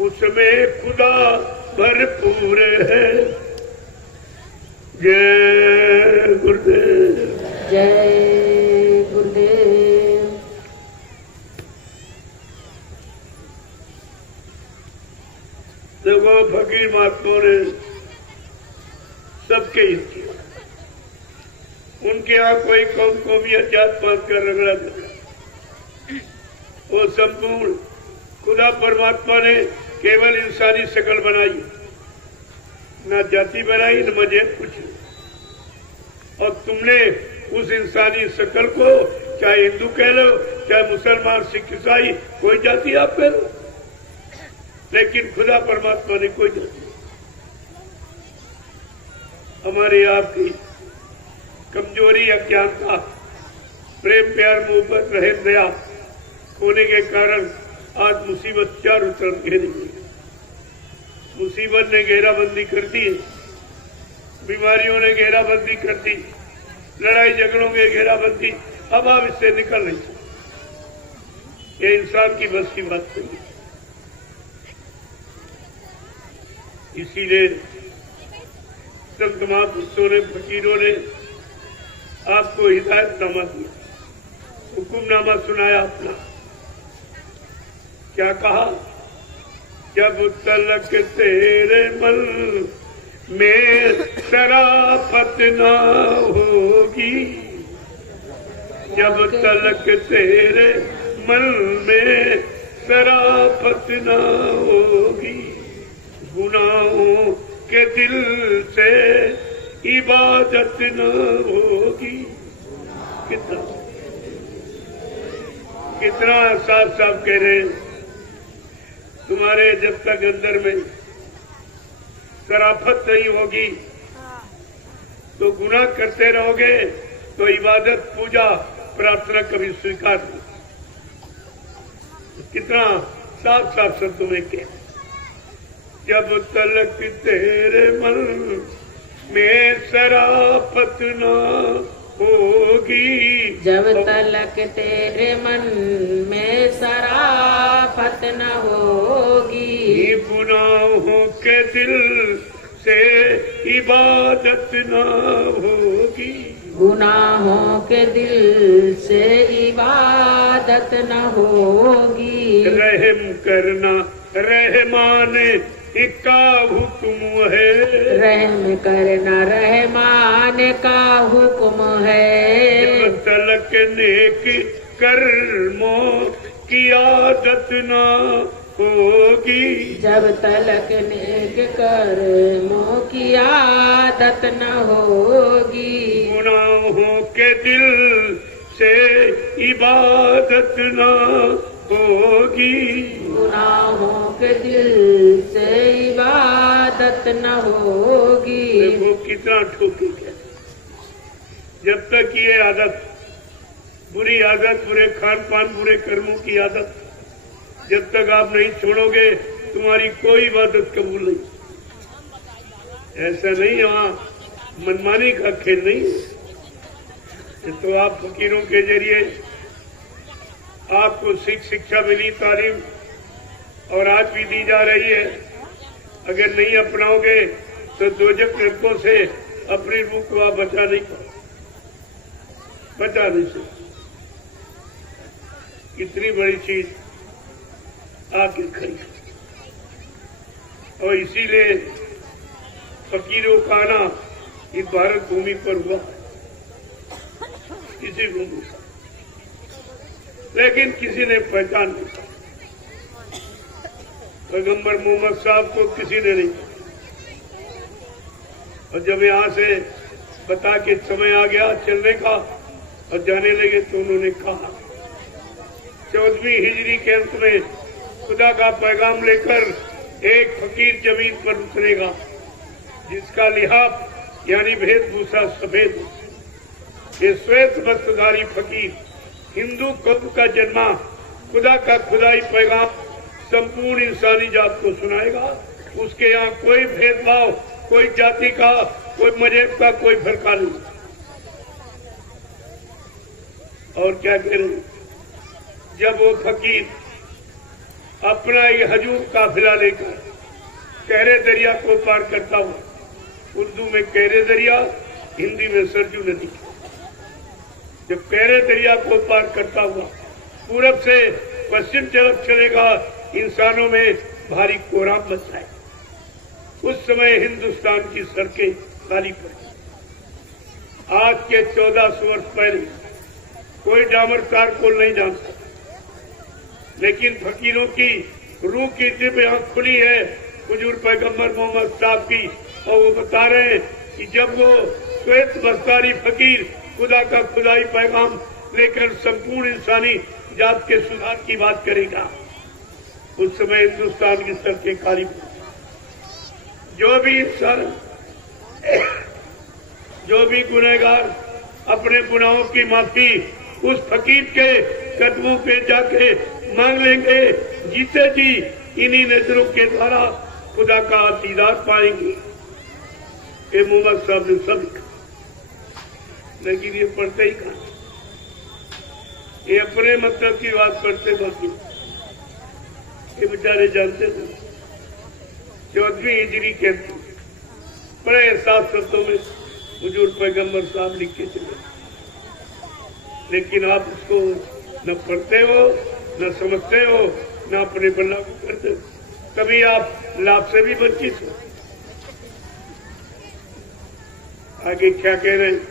उसमें खुदा भरपूर है। जय गुरुदेव, जय गुरुदेव। देखो फकीर महात्माओं ने सबके हित किया, उनके यहाँ कोई कौम कौमियत जात पात का रगड़ा नहीं, वो संपूर्ण खुदा परमात्मा ने केवल इंसानी शक्ल बनाई, ना जाति बनाई न मजहब कुछ। और तुमने उस इंसानी शक्ल को चाहे हिंदू कह लो, चाहे मुसलमान, सिख, ईसाई, कोई जाति आप कह लो, लेकिन खुदा परमात्मा ने कोई जाति। हमारे आपकी कमजोरी, अज्ञानता, प्रेम प्यार मोहब्बत रहे दया होने के कारण आज मुसीबत चारों तरफ घेरी हुई है। मुसीबत ने घेराबंदी कर दी, बीमारियों ने घेराबंदी कर दी, लड़ाई झगड़ों की घेराबंदी, अब आप इससे निकल नहीं सकते। ये इंसान की बस की बात नहीं है। इसीलिए संत महापुरुषों ने, फकीरों ने आपको हिदायतनामा दिया, हुक्मनामा सुनाया अपना। क्या कहा? जब तलक तेरे मन में शराफत ना होगी, जब तलक तेरे मन में शराफत ना होगी, गुनाहों के दिल से इबादत न होगी। कितना साफ साफ कह रहे हैं, तुम्हारे जब तक अंदर में शराफत नहीं होगी तो गुनाह करते रहोगे, तो इबादत, पूजा, प्रार्थना कभी स्वीकार नहीं। कितना साफ साफ शब्दों में कह, जब तलक तेरे मन में शराफत ना होगी। जब तलक तेरे मन में शराफत न होगी, गुनाहों के दिल से इबादत न होगी। गुनाहों के दिल से इबादत न होगी। रहम करना रहमान का हुक्म है, रहम करना रहमान का हुक्म है। जब तलक नेक कर्मों की आदत न होगी, जब तलक नेक कर्मों की आदत न होगी, गुनाहों के दिल से इबादत न होगी। गुनाहों के दिल से इबादत न होगी। देखो कितना ठोकी है। जब तक ये आदत, बुरी आदत, बुरे खान पान, बुरे कर्मों की आदत जब तक आप नहीं छोड़ोगे, तुम्हारी कोई इबादत कबूल नहीं। ऐसा नहीं, वहाँ मनमानी का खेल नहीं है। तो आप फकीरों के जरिए आपको शिक्षा मिली, तालीम और आज भी दी जा रही है। अगर नहीं अपनाओगे तो दोजख नरकों से अपनी रूह को आप बचा नहीं सकते। इतनी बड़ी चीज आके खड़ी, और इसीलिए फकीरों का आना इस भारत भूमि पर हुआ, किसी भूमि से, लेकिन किसी ने पहचान नहीं। पैगंबर मोहम्मद साहब को किसी ने नहीं। और जब यहाँ से बता के समय आ गया चलने का और जाने लगे, तो उन्होंने कहा 14वीं हिजरी के अंत में खुदा का पैगाम लेकर एक फकीर जमीन पर उतरेगा, जिसका लिहाफ यानी वेशभूषा सफेद। ये श्वेत वस्त्रधारी फकीर हिंदू कौम का जन्मा खुदा का खुदाई पैगाम संपूर्ण इंसानी जात को सुनाएगा। उसके यहाँ कोई भेदभाव, कोई जाति का, कोई मजहब का कोई फर्का नहीं। और क्या कह रहे, जब वो फकीर अपना ये हजूर काफिला लेकर कहरे दरिया को पार करता हुआ, उर्दू में कहरे दरिया, हिंदी में सरजू नदी, जब कहरे दरिया को पार करता हुआ पूरब से पश्चिम तरफ चलेगा, इंसानों में भारी कोहराम मच जाए। उस समय हिंदुस्तान की सड़कें खाली पड़ी। आज के 1400 वर्ष पहले कोई डामर तार को नहीं जानता, लेकिन फकीरों की रूह की दिव्य आंख खुली है हुजूर पैगंबर मोहम्मद साहब की, और वो बता रहे हैं कि जब वो श्वेत वस्त्रधारी फकीर खुदा का खुदाई पैगाम लेकर संपूर्ण इंसानी जात के सुधार की बात करेगा, उस समय हिंदुस्तान की सड़कें खाली पड़ी। जो भी इंसान, जो भी गुनहगार अपने गुनाहों की माफी उस फकीर के कदमों पे जाके मांग लेंगे, जीते जी इन्हीं नजरों के द्वारा खुदा का दीदार पाएंगे। ये मोहम्मद साहब ने सब लिखा, लेकिन ये पढ़ते ही कहा, ये अपने मतलब की बात करते, बाकी ये बेचारे जानते थे। 14वीं हिजरी के बड़े साफ शब्दों में हुजूर पैगंबर साहब लिख के चले, लेकिन आप उसको न पढ़ते हो, न समझते हो, न अपने पर लागू करते हो। कभी आप लाभ से भी वंचित हो। आगे क्या कह रहे हैं,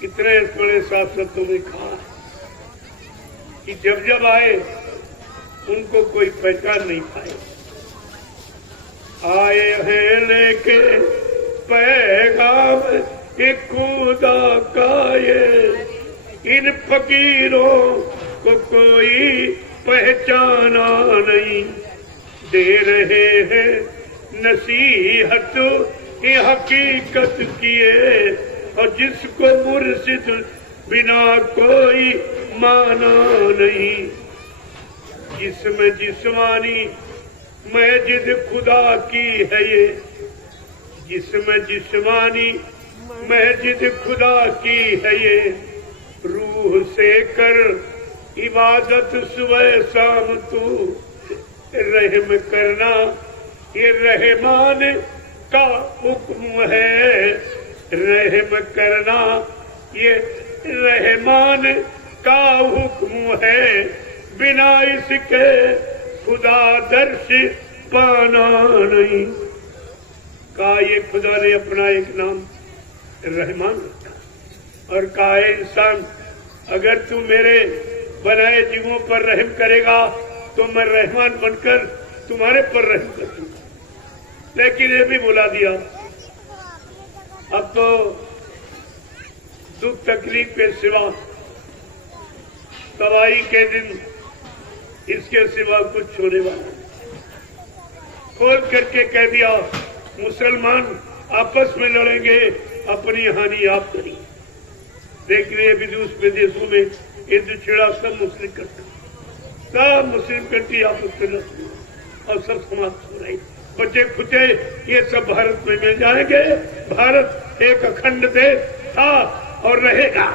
कितने बड़े साफ शब्दों में कहा कि जब जब आए उनको कोई पहचान नहीं पाए। आए हैं लेके पैगाम एक खुदा का, ये इन फकीरों को कोई पहचाना नहीं। दे रहे हैं नसीहत ये हकीकत किए, और जिसको मुर्शिद बिना कोई माना नहीं। जिसमें जिस्मानी मस्जिद खुदा की है ये, जिसमें जिस्मानी मस्जिद खुदा की है ये, रूह से कर इबादत सुबह शाम तू, रहम करना ये रहमान का हुक्म है, रहम करना ये रहमान का हुक्म है, बिना इसके खुदा दर्श पाना नहीं। कहा ये खुदा ने अपना एक नाम रहमान रखा और कहा है इंसान अगर तू मेरे बनाए जीवों पर रहम करेगा तो मैं रहमान बनकर तुम्हारे पर रहम कर दूंगा। लेकिन ये भी बुला दिया अब तो दुख तकलीफ के सिवा तबाही के दिन इसके सिवा कुछ होने वाला नहीं। खोल करके कह दिया मुसलमान आपस में लड़ेंगे, अपनी हानि आप करिए। देख रहे विदेश विदेशों में हिंदू छिड़ा सब मुस्लिम करते, सब मुस्लिम कंट्री आपस में लड़ते और सब समाप्त हो रही। बचे खुचे ये सब भारत में मिल जाएंगे। भारत एक अखंड देश था और रहेगा,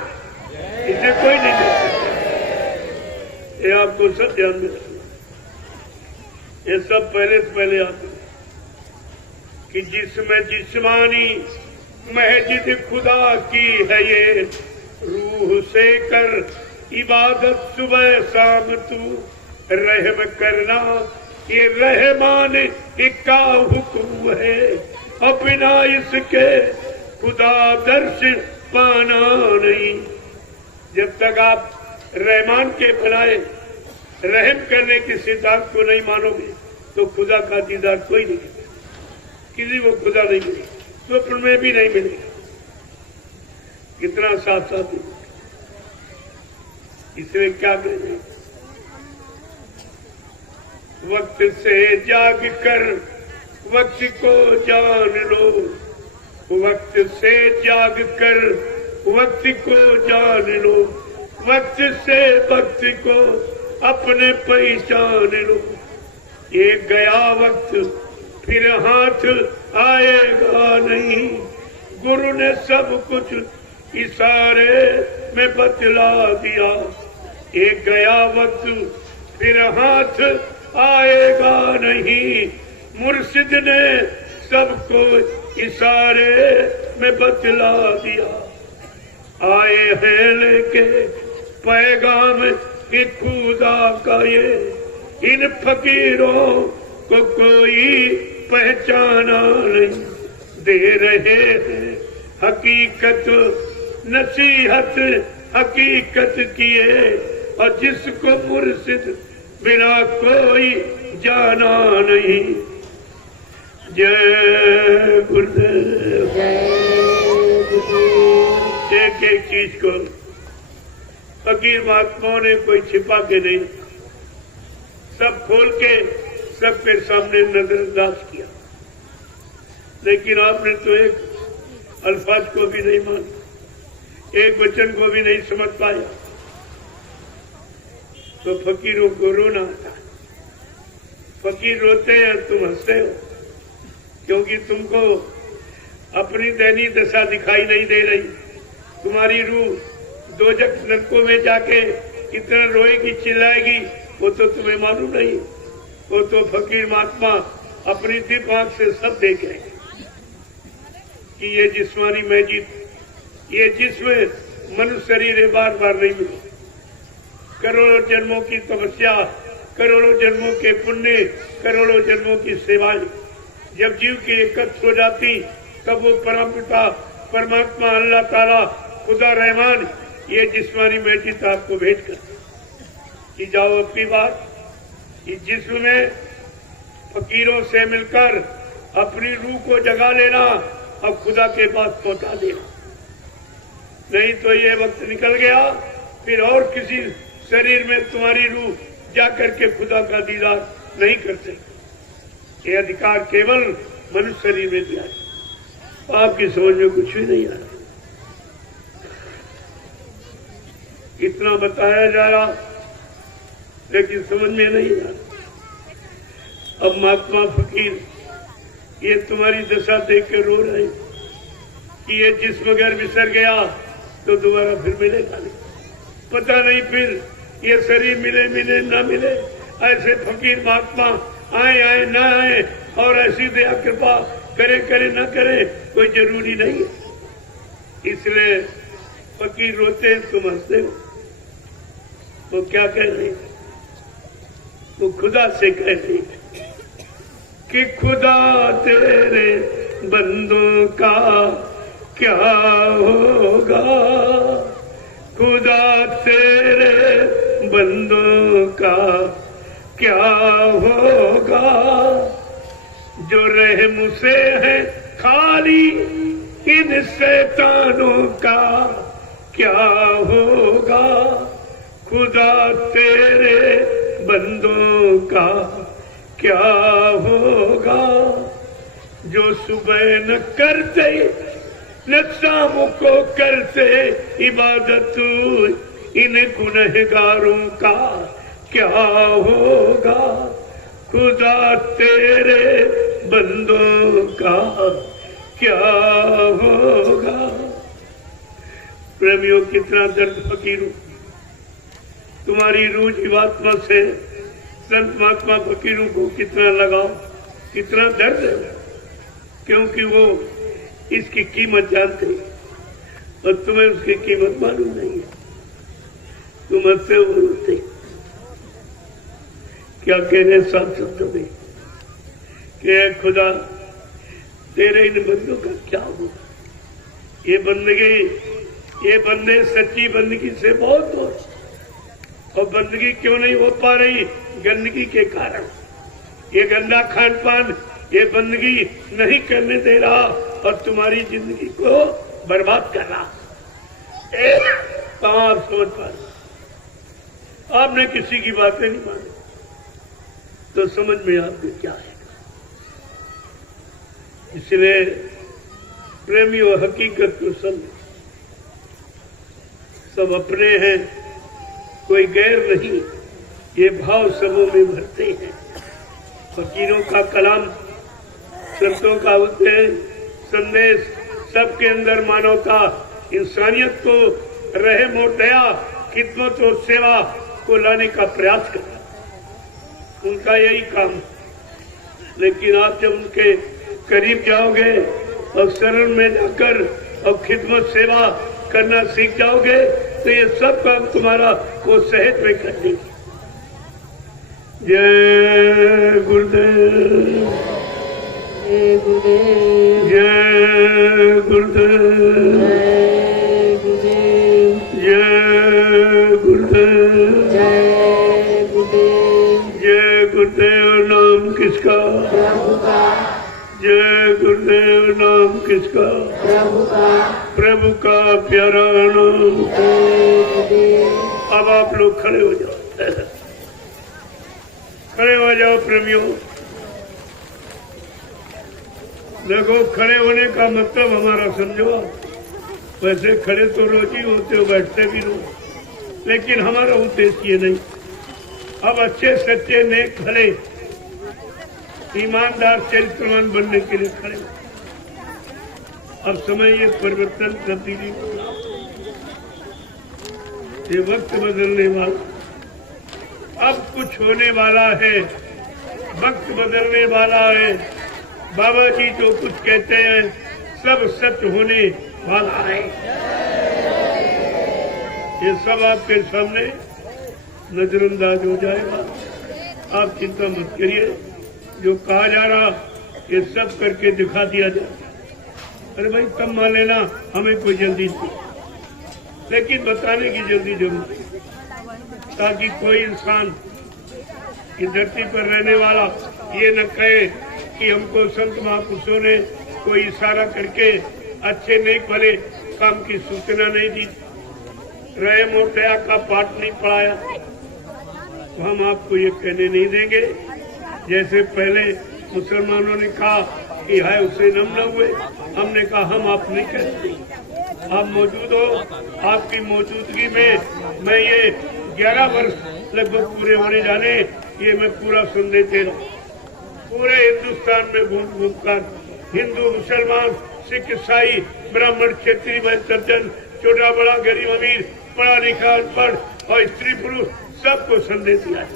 इसे कोई नहीं कर सकता। ये आपको सब ध्यान में रखना। ये सब पहले से पहले आते कि जिसमें जिस्मानी मस्जिद खुदा की है ये, रूह से कर इबादत सुबह शाम तू, रहम करना ये रहमान का हुक्म है, और बिना इसके खुदा दर्श पाना नहीं। जब तक आप रहमान के बनाए रहम करने के सिद्धांत को नहीं मानोगे तो खुदा का दीदार कोई नहीं करेगा, किसी को खुदा नहीं मिलेगा, स्वप्न में भी नहीं मिलेगा। कितना साफ साफ इसमें क्या करें? वक्त से जाग कर वक्त को जान लो, वक्त से जाग कर वक्त को जान लो, वक्त से वक्त को अपने पहचान लो। ये गया वक्त फिर हाथ आएगा नहीं, गुरु ने सब कुछ इशारे में बतला दिया। ये गया वक्त फिर हाथ आएगा नहीं, मुर्शिद ने सबको इशारे में बतला दिया। आए हैं लेके पैगाम खुदा का ये, इन फकीरों को कोई पहचाना नहीं। दे रहे हैं हकीकत नसीहत हकीकत किए, और जिसको मुर्शिद बिना कोई जाना नहीं। जय गुरुदेव। एक एक चीज को फकीर महात्माओं ने कोई छिपा के नहीं, सब खोल के सबके सामने नजरअंदाज किया। लेकिन आपने तो एक अल्फाज को भी नहीं माना, एक वचन को भी नहीं समझ पाया, तो फकीरों को रोना आता। फकीर रोते हैं, तुम हंसते हो, क्योंकि तुमको अपनी दैनीय दशा दिखाई नहीं दे रही। तुम्हारी रूह दोजख नरकों में जाके कितना रोएगी चिल्लाएगी, वो तो तुम्हें मालूम नहीं। वो तो फकीर महात्मा अपनी दिव्य आंख से सब देख रहे हैं कि ये जिस्मानी मस्जिद, ये जिसमें मनुष्य शरीर बार बार नहीं मिले, करोड़ों जन्मों की तपस्या, करोड़ों जन्मों के पुण्य, करोड़ों जन्मों की सेवाएं जब जीव की एकत्र हो जाती, तब वो परमपिता परमात्मा अल्लाह ताला खुदा रहमान ये जिस्मानी मस्जिद आपको भेंट कर कि जाओ अपनी बात इस जिस्म में फकीरों से मिलकर अपनी रूह को जगा लेना और खुदा के पास पहुंचा देना। नहीं तो ये वक्त निकल गया, फिर और किसी शरीर में तुम्हारी रूह जाकर के खुदा का दीदार नहीं कर सकती। ये अधिकार केवल मनुष्य शरीर में दिया है। आपकी समझ में कुछ भी नहीं आ रहा, इतना बताया जा रहा लेकिन समझ में नहीं आ रहा। अब महात्मा फकीर ये तुम्हारी दशा देख के रो रहे कि ये जिस्म अगर बिसर गया तो दोबारा फिर मिलेगा नहीं, पता नहीं फिर ये शरीर मिले मिले ना मिले। ऐसे फकीर महात्मा आए आए ना आए और ऐसी दया कृपा करे करे ना करे कोई जरूरी नहीं है। इसलिए फकीर रोते हैं, तुम हंसते हो। वो क्या कह रहे हैं? वो खुदा से कह रहे हैं कि खुदा तेरे बंदों का क्या होगा, खुदा तेरे बंदों का क्या होगा, जो रहम से है खाली इन शैतानों का क्या होगा, खुदा तेरे बंदों का क्या होगा, जो सुबह न करते न शाम को करते इबादत इन गुनहगारों का क्या होगा, खुदा तेरे बंदों का क्या होगा। प्रेमियों, कितना दर्द फकीरों, तुम्हारी रूह जीवात्मा से संत महात्मा फकीरों को कितना लगाओ, कितना दर्द है, क्योंकि वो इसकी कीमत जानते हैं और तुम्हें उसकी कीमत मालूम नहीं है। तुम हंसते हो, रोते, क्या कह रहे साथ शब्दों में कि खुदा तेरे इन बंदों का क्या होगा। ये बंदगी, ये बंदे सच्ची बंदगी से बहुत दूर, और बंदगी क्यों नहीं हो पा रही? गंदगी के कारण। ये गंदा खान पान ये बंदगी नहीं करने दे रहा और तुम्हारी जिंदगी को बर्बाद कर रहा। कहां आप समझ पा रहे? आपने किसी की बातें नहीं मानी तो समझ में आपको क्या है। इसलिए प्रेमियों, हकीकत को समझ, सब अपने हैं, कोई गैर नहीं, ये भाव सबों में भरते हैं। फकीरों का कलाम, संतों का संदेश सबके अंदर मानवता, इंसानियत को, रहम और दया, खिदमत और सेवा को लाने का प्रयास करना उनका यही काम। लेकिन आप जब उनके करीब जाओगे और शरण में जाकर और खिदमत सेवा करना सीख जाओगे तो ये सब काम तुम्हारा वो सहज में कर देगी। जय गुरुदेव, जय गुरुदेव, जय गुरुदेव, जय गुरुदेव, जय गुरुदेव, जय गुरुदेव, जय गुरुदेव। नाम किसका? प्रभु का। जय गुरुदेव। नाम किसका? प्रभु का। प्रभु का प्यारा नाम। जय गुरुदेव। अब आप लोग खड़े हो जाओ, खड़े हो जाओ प्रेमियों। देखो, खड़े होने का मतलब हमारा समझो। वैसे खड़े तो रोज ही होते हो, बैठते भी हो, लेकिन हमारा उद्देश्य ये नहीं। अब अच्छे सच्चे नेक खड़े ईमानदार चरित्रवान बनने के लिए खड़े। अब समय ये परिवर्तन तब्दीली, ये वक्त बदलने वाला, अब कुछ होने वाला है, वक्त बदलने वाला है। बाबा जी जो कुछ कहते हैं सब सच होने वाला है। ये सब आपके सामने नजरअंदाज हो जाएगा। आप चिंता मत करिए, जो कहा जा रहा ये सब करके दिखा दिया जाए। अरे भाई, कम मान लेना, हमें कोई जल्दी नहीं, लेकिन बताने की जल्दी जरूर है, ताकि कोई इंसान की धरती पर रहने वाला ये न कहे कि हमको संत महापुरुषों ने कोई इशारा करके अच्छे नेक भले काम की सूचना नहीं दी, रहम और दया का पाठ नहीं पढ़ाया, तो हम आपको ये कहने नहीं देंगे। जैसे पहले मुसलमानों ने कहा कि हाय उसे नम न हुए, हमने कहा हम आप नहीं कहते। आप मौजूद हो, आपकी मौजूदगी में मैं ये 11 वर्ष लगभग पूरे होने जाने, ये मैं पूरा संदेश दे रहा हूँ। पूरे हिंदुस्तान में घूम घूम कर हिंदू, मुसलमान, सिख, ईसाई ब्राह्मण क्षत्रिय भाई सज्जन, छोटा बड़ा गरीब अमीर, पढ़ा लिखा अनपढ़ और स्त्री पुरुष सबको संदेश दिया है।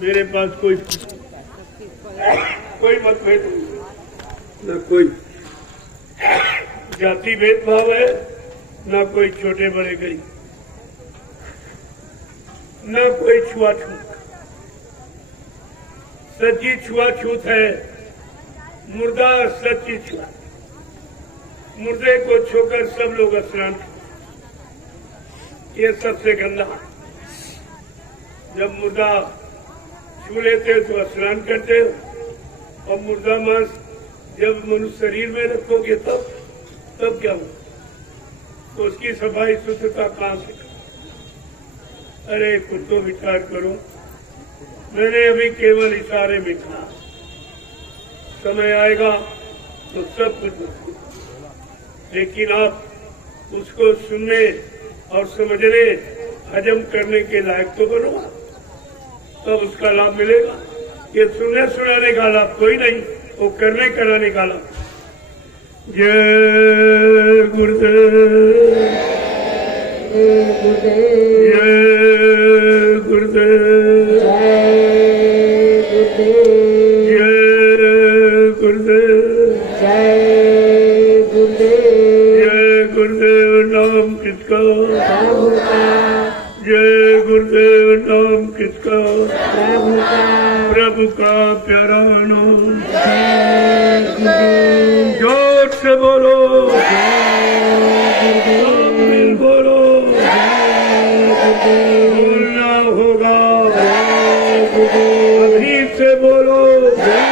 मेरे पास कोई मतभेद नहीं, न कोई जाति भेदभाव है, न कोई छोटे बड़े गई, न कोई छुआछूत। सच्ची छुआछूत है मुर्दा, सच्ची छुआ। मुर्दे को छूकर सब लोग स्नान करते, ये सबसे गंदा। जब मुर्दा छू लेते तो स्नान करते हो, और मुर्दा मांस जब मनुष्य शरीर में रखोगे तब क्या हो? तो उसकी सफाई शुद्धता कहां से? अरे खुद तो विचार करो। मैंने अभी केवल इशारे में कहा, समय आएगा तो सब कुछ, लेकिन आप उसको सुनने और समझने, हजम करने के लायक तो बनो, तब उसका लाभ मिलेगा। ये सुनने सुनाने का लाभ कोई नहीं, वो करने कराने का लाभ। जय गुरुदेव, जय गुरुदेव, जय गुरुदेव, जय गुरुदेव, जय गुरुदेव, जय गुरुदेव। जय गुरुदेव नाम किसका? प्रभु का, जय गुरुदेव नाम किसका? प्रभु का, प्रभु का प्यारा नाम। जय गुरुदेव, जोर से बोलो, जय गुरुदेव, मिल बोलो, जय गुरुदेव, बोलना होगा, जय गुरुदेव, अभी से बोलो, जय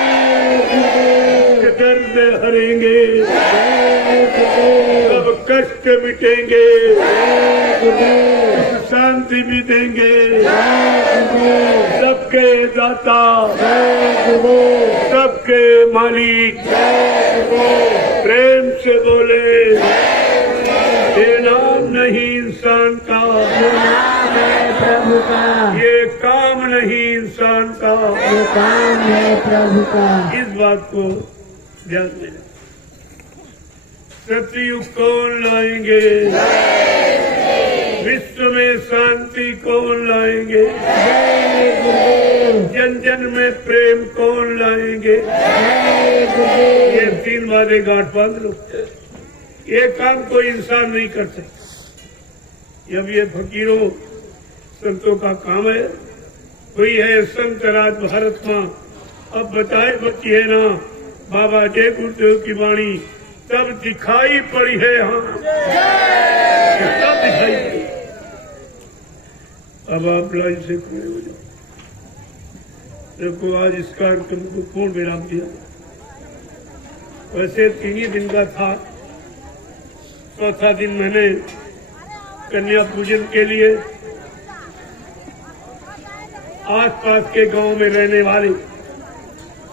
गुरुदेव, कि दर्द हरेंगे, जय गुरुदेव, सब कष्ट मिटेंगे, जय गुरुदेव, शांति भी देंगे, जय गुरुदेव, सबके दाता, जय गुरुदेव, सबके मालिक। जय गुरुदेव, प्रेम से बोले, ये नाम नहीं इंसान का, नाम है प्रभु का, ये काम नहीं इंसान का। ये काम है प्रभु का। इस बात को ध्यान दें। सतयुग कौन लाएंगे? विश्व में शांति कौन लाएंगे? जय गुरुदेव, जन जन में प्रेम कौन लाएंगे? जय गुरुदेव, ये 3 वादे गांठ बांध लो। ये काम कोई इंसान नहीं कर सकता। अब ये फकीरों संतों का काम है। कोई है संत राज भारत मां, अब बताए बच्ची है ना बाबा जय गुरुदेव की वाणी, तब दिखाई पड़ी है। हाँ, तब दिखाई पड़ी। अब आप लाइन से खड़े हो जाओ। देखो आज इस कार्यक्रम को पूर्ण विराम दिया। वैसे 3 ही दिन का था, चौथा दिन मैंने कन्या पूजन के लिए आसपास के गांव में रहने वाले,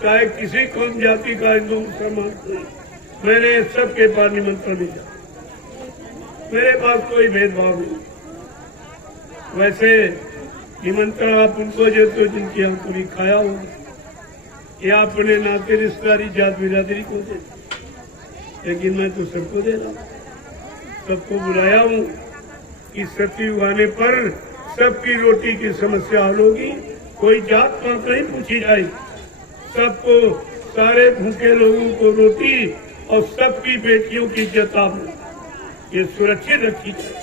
चाहे किसी कौम जाति का, हिंदू मुसलमान कोई, मैंने सबके पास निमंत्रण दिया। मेरे पास कोई भेदभाव नहीं। वैसे निमंत्रण आप उनको देते हो जिनकी हम कभी खाया होगा, या अपने नाते रिश्तेदारी जात बिरादरी को दे, लेकिन मैं तो सबको दे रहा हूँ, सबको बुलाया हूँ कि सतयुग आने पर सबकी रोटी की समस्या हल होगी। कोई जात पात नहीं पूछी जाए, सबको, सारे भूखे लोगों को रोटी और सबकी बेटियों की इज्जत आप ये सुरक्षित रखी जाए।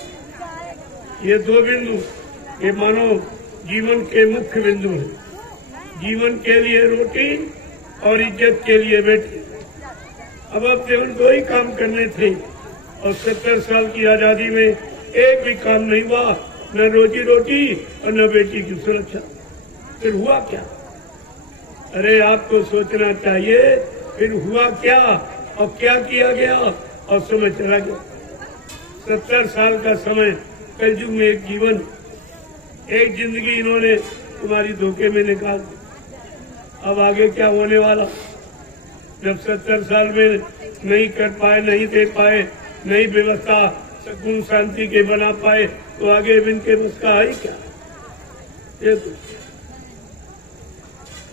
ये 2 बिंदु ये मानो जीवन के मुख्य बिंदु हैं। जीवन के लिए रोटी और इज्जत के लिए बेटी। अब केवल 2 ही काम करने थे, और 70 साल की आजादी में एक भी काम नहीं हुआ, न रोजी रोटी और न बेटी की सुरक्षा। फिर हुआ क्या? अरे आपको सोचना चाहिए फिर हुआ क्या और क्या किया गया, और समय चला गया। 70 साल का समय, कलयुग में एक जीवन, एक जिंदगी इन्होंने तुम्हारी धोखे में निकाल दी। अब आगे क्या होने वाला? जब 70 साल में नहीं कर पाए, नहीं दे पाए, नई व्यवस्था सुकून शांति के बना पाए, तो आगे इनके बस का है क्या? ये तो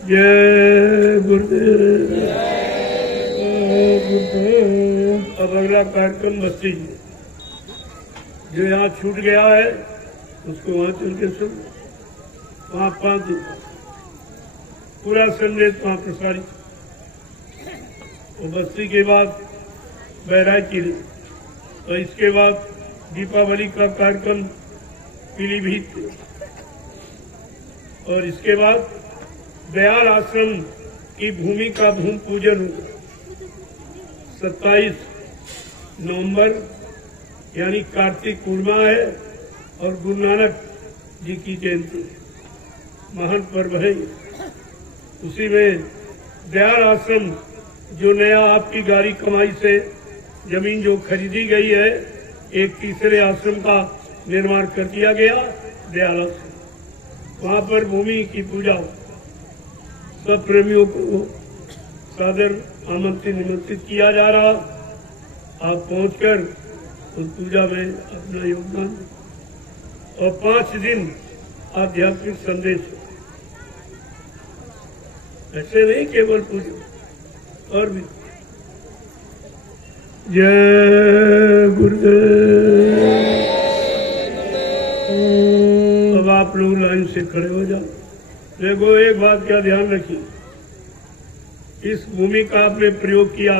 जय गुरुदेव। जय गुरुदेव। अब अगला कार्यक्रम बस्ती में। जो यहाँ छूट गया है उसको वहाँ चल के सुन, वहाँ 5 दिन पूरा संदेश वहाँ प्रसारित। और बस्ती के बाद बैराग किले और इसके बाद दीपावली का कार्यक्रम पीलीभीत में और इसके बाद दयाल आश्रम की भूमि का भूमि पूजन होगा 27 नवंबर यानी कार्तिक पूर्णिमा है और गुरु नानक जी की जयंती है, महान पर्व है। उसी में दयाल आश्रम जो नया आपकी गाड़ी कमाई से जमीन जो खरीदी गई है, एक तीसरे आश्रम का निर्माण कर दिया गया दयाल आश्रम। वहाँ पर भूमि की पूजा सब प्रेमियों को सादर निमंत्रित किया जा रहा। आप पहुंचकर उस पूजा में अपना योगदान दें। और 5 दिन आध्यात्मिक संदेश, ऐसे नहीं केवल पूजा और भी। जय गुरुदेव। अब आप लोग लाइन से खड़े हो जाओ। देखो एक बात का ध्यान रखिए, इस भूमि का आपने प्रयोग किया,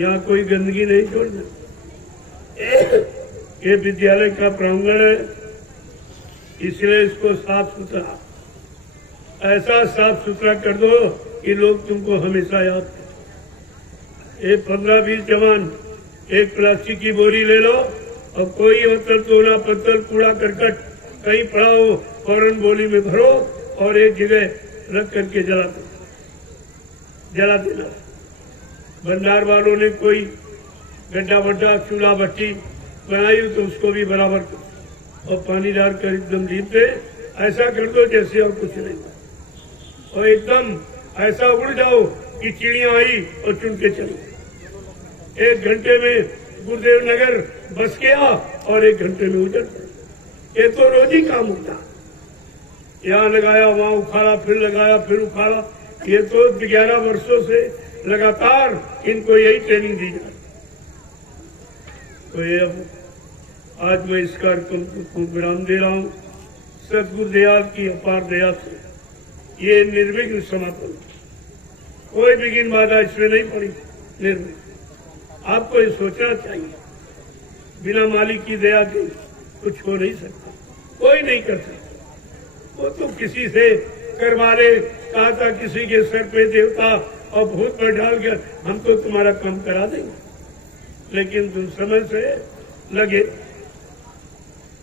यहाँ कोई गंदगी नहीं छोड़ना। ये विद्यालय का प्रांगण है, इसलिए इसको साफ सुथरा, ऐसा साफ सुथरा कर दो कि लोग तुमको हमेशा याद करें। ये 15-20 जवान एक प्लास्टिक की बोरी ले लो और कोई मतलब टोना पत्थर कूड़ा करकट कहीं पड़ा हो फौरन बोली में भरो और एक जगह रख करके जला देना। भंडार वालों ने कोई गड्ढा वड्ढा चूल्हा भट्टी बनाई तो उसको भी बराबर कर और पानी डालकर एकदम लीप दे। ऐसा कर दो जैसे और कुछ नहीं, और एकदम ऐसा उड़ जाओ कि चिड़िया आई और चुन के चली। 1 घंटे में गुरुदेव नगर बस गया और 1 घंटे में उजड़ पड़ा। ये तो रोज ही काम होता, यहाँ लगाया वहाँ उखाड़ा, फिर लगाया फिर उखाड़ा। ये तो 11 वर्षों से लगातार इनको यही ट्रेनिंग दी जाती। तो ये अब आज मैं इस कार्यक्रम को विराम दे रहा हूँ। सदगुरु दयाल की अपार दया से ये निर्विघ्न समापन, कोई विघ्न बाधा इसमें नहीं पड़ी, निर्विघ्न। आपको ये सोचना चाहिए, बिना मालिक की दया के कुछ हो नहीं सकता, कोई नहीं कर सकता। वो तो किसी से करवा ले, कहा था किसी के सर पे देवता और भूत पर डाल कर हम तो तुम्हारा काम करा देंगे, लेकिन तुम समय से लगे,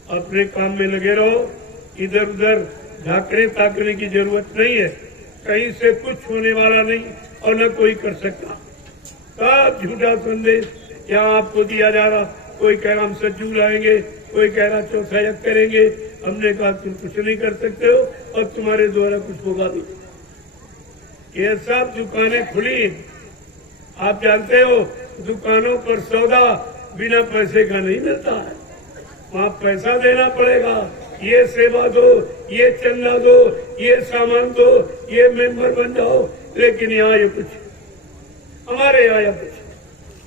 अपने काम में लगे रहो। इधर उधर झांकने ताकने की जरूरत नहीं है, कहीं से कुछ होने वाला नहीं और न कोई कर सकता। सब झूठा संदेश यहाँ आपको दिया जा रहा। कोई कह रहा हम सज्जू लाएंगे, कोई कह रहा चौथा यज्ञ करेंगे। हमने कहा तुम कुछ नहीं कर सकते हो और तुम्हारे द्वारा कुछ होगा नहीं। ये सब दुकानें खुली, आप जानते हो दुकानों पर सौदा बिना पैसे का नहीं मिलता है, वहाँ पैसा देना पड़ेगा। ये सेवा दो, ये चंदा दो, ये सामान दो, ये मेंबर बन जाओ। लेकिन यहाँ ये कुछ, हमारे यहाँ कुछ,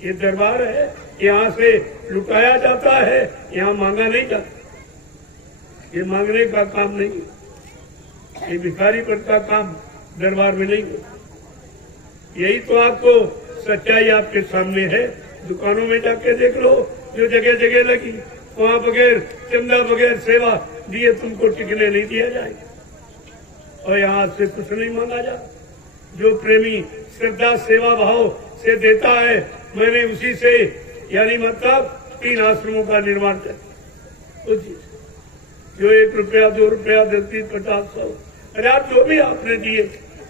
ये दरबार है, यहाँ से लुटाया जाता है, यहाँ मांगा नहीं जाता। ये मांगने का काम नहीं है, ये भिखारी पर का काम दरबार में नहीं होता। यही तो आपको सच्चाई आपके सामने है। दुकानों में जाके देख लो, जो जगह जगह लगी, वहाँ बगैर चंदा बगैर सेवा दिए तुमको टिकने नहीं दिया जाएगा। और यहाँ से कुछ नहीं मांगा जा। जो प्रेमी श्रद्धा सेवा भाव से देता है, मैंने उसी से, यानी मतलब 3 आश्रमों का निर्माण कर, उसी जो 1 रुपया 2 रुपया 10 50 100 1000 जो भी आपने दिए,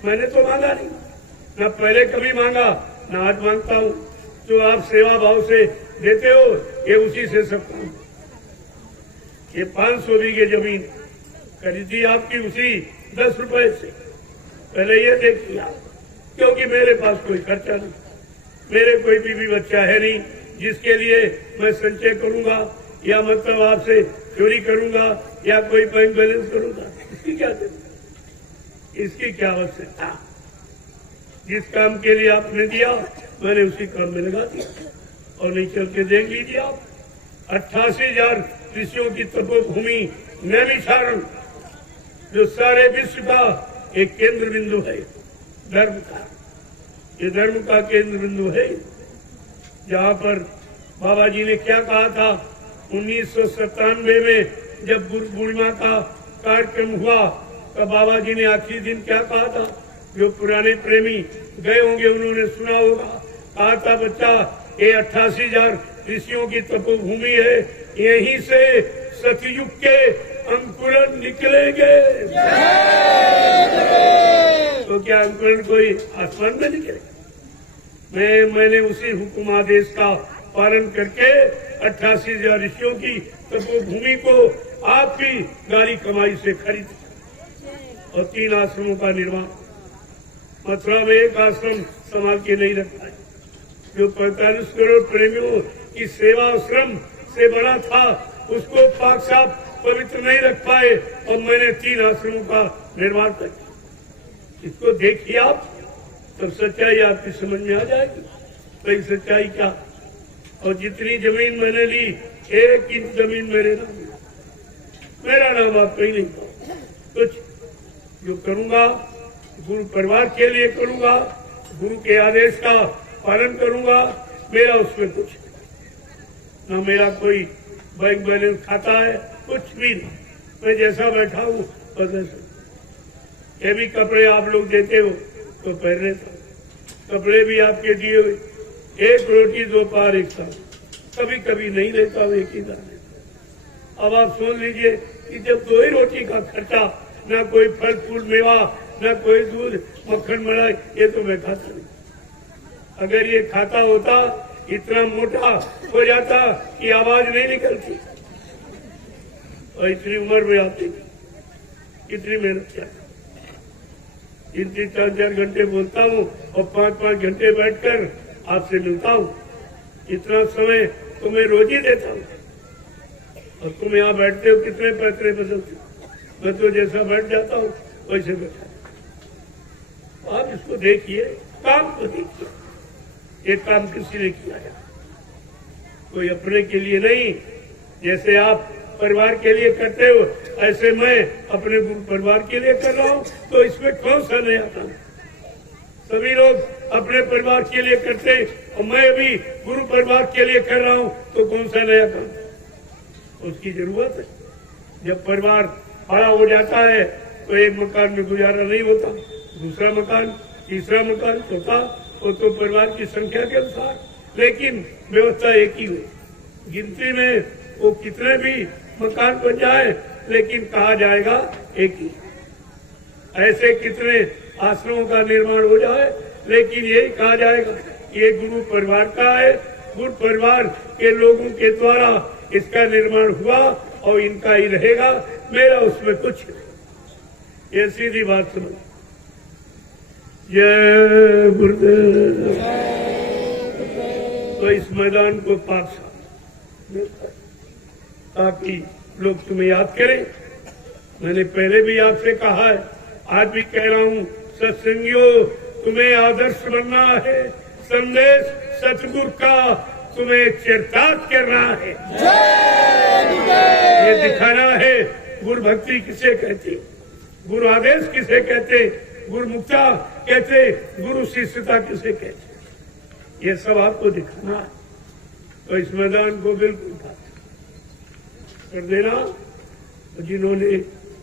मैंने तो मांगा नहीं, न पहले कभी मांगा न आज मांगता हूँ। जो आप सेवा भाव से देते हो, ये उसी से सब काम। ये 500 बीघे जमीन खरीदी आपकी उसी 10 रुपए से। पहले ये देख लिया, क्योंकि मेरे पास कोई खर्चा नहीं, मेरे कोई बीवी बच्चा है नहीं जिसके लिए मैं संचय करूंगा या मतलब आपसे चोरी करूंगा या कोई बैंक बैलेंस करूंगा। इसकी क्या जरूरत, इसकी क्या आवश्यकता। जिस काम के लिए आपने दिया मैंने उसी काम में लगा दिया। और नहीं चल के देख लीजिए आप, 88,000 ऋषियों की तपोभूमि नैमिषारण्य, जो सारे विश्व का एक केंद्र बिंदु है धर्म का, ये धर्म का केंद्र बिंदु है। जहाँ पर बाबा जी ने क्या कहा था 1997 में जब गुरु पूर्णिमा का कार्यक्रम हुआ, तब बाबा जी ने आखिरी दिन क्या कहा था, जो पुराने प्रेमी गए होंगे उन्होंने सुना होगा, कहा था बच्चा ये 88,000 ऋषियों की तपोभूमि है, यहीं से सतयुग के अंकुरन निकलेंगे। तो क्या अंकुरन कोई आसमान में निकलेगा? मैंने उसी हुक्म आदेश का पालन करके 88,000 ऋषियों की तपोभूमि को आपकी गाड़ी कमाई से खरीद और 3 आश्रमों का निर्माण। मथुरा में एक आश्रम संभाल के नहीं रखा है, जो 45 करोड़ प्रेमियों की सेवा श्रम से बना था, उसको पाक साफ पवित्र नहीं रख पाए और मैंने 3 आश्रमों का निर्माण कर दिया। इसको देखिए आप, तब सच्चाई आपकी समझ में आ जाएगी। तो सच्चाई क्या? और जितनी जमीन मैंने ली, 1 इंच जमीन मेरे नाम, मेरा नाम आप कहीं नहीं पाओ। कुछ जो करूंगा गुरु परिवार के लिए करूंगा, गुरु के आदेश का पालन करूंगा, मेरा उसमें कुछ ना, मेरा कोई बैंक बैलेंस खाता है, कुछ भी नहीं। मैं जैसा बैठा हूँ बस ऐसा। ये भी कपड़े आप लोग देते हो तो पहन लेता हूँ, कपड़े भी आपके दिए हुए, 1 रोटी 2 पार एक साथ, कभी कभी नहीं लेता हूँ, एक ही दाने। अब आप सोच लीजिए कि जब 2 ही रोटी का खर्चा, न कोई फल फूल मेवा, न कोई दूध मक्खन मलाई, ये तो मैं खाता नहीं। अगर ये खाता होता इतना मोटा हो जाता कि आवाज नहीं निकलती। और इतनी उम्र में आती कितनी मेहनत किया, 3-3, 4-4 घंटे बोलता हूँ और 5-5 घंटे बैठकर आपसे मिलता हूँ। इतना समय तो मैं रोज ही देता हूँ और तुम यहाँ बैठते हो, कितने पैतरे बदलते हो। मैं तो जैसा बैठ जाता हूँ वैसे बैठा। आप इसको देखिए, काम को देखिए, ये काम किसी ने किया है, कोई अपने के लिए नहीं। जैसे आप परिवार के लिए करते हो, ऐसे मैं अपने गुरु परिवार के लिए कर रहा हूँ, तो इसमें कौन सा नया काम? सभी लोग अपने परिवार के लिए करते और मैं भी गुरु परिवार के लिए कर रहा हूँ, तो कौन सा नया काम? उसकी जरूरत है। जब परिवार बड़ा हो जाता है तो एक मकान में गुजारा नहीं होता, दूसरा मकान, तीसरा मकान, चौथा, वो तो परिवार की संख्या के अनुसार, लेकिन व्यवस्था एक ही हुई। गिनती में वो कितने भी मकान बन जाए, लेकिन कहा जाएगा एक ही। ऐसे कितने आश्रमों का निर्माण हो जाए, लेकिन यही कहा जाएगा ये गुरु परिवार का है, गुरु परिवार के लोगों के द्वारा इसका निर्माण हुआ और इनका ही रहेगा, मेरा उसमें कुछ नहीं। ये सीधी बात सुनो। जय गुरुदेव। तो इस मैदान को पाक साफ, ताकि लोग तुम्हें याद करें। मैंने पहले भी आपसे कहा है, आज भी कह रहा हूँ, सत्संगियों तुम्हें आदर्श बनना है, संदेश सतगुरु का तुम्हें चरितार्थ करना है, ये दिखाना है गुरु भक्ति किसे कहते, गुरु आदेश किसे कहते, गुरु मुक्ता कहते, गुरु शिष्यता किसे कहते, ये सब आपको दिखाना है। तो इस मैदान को बिल्कुल कर देना। जिन्होंने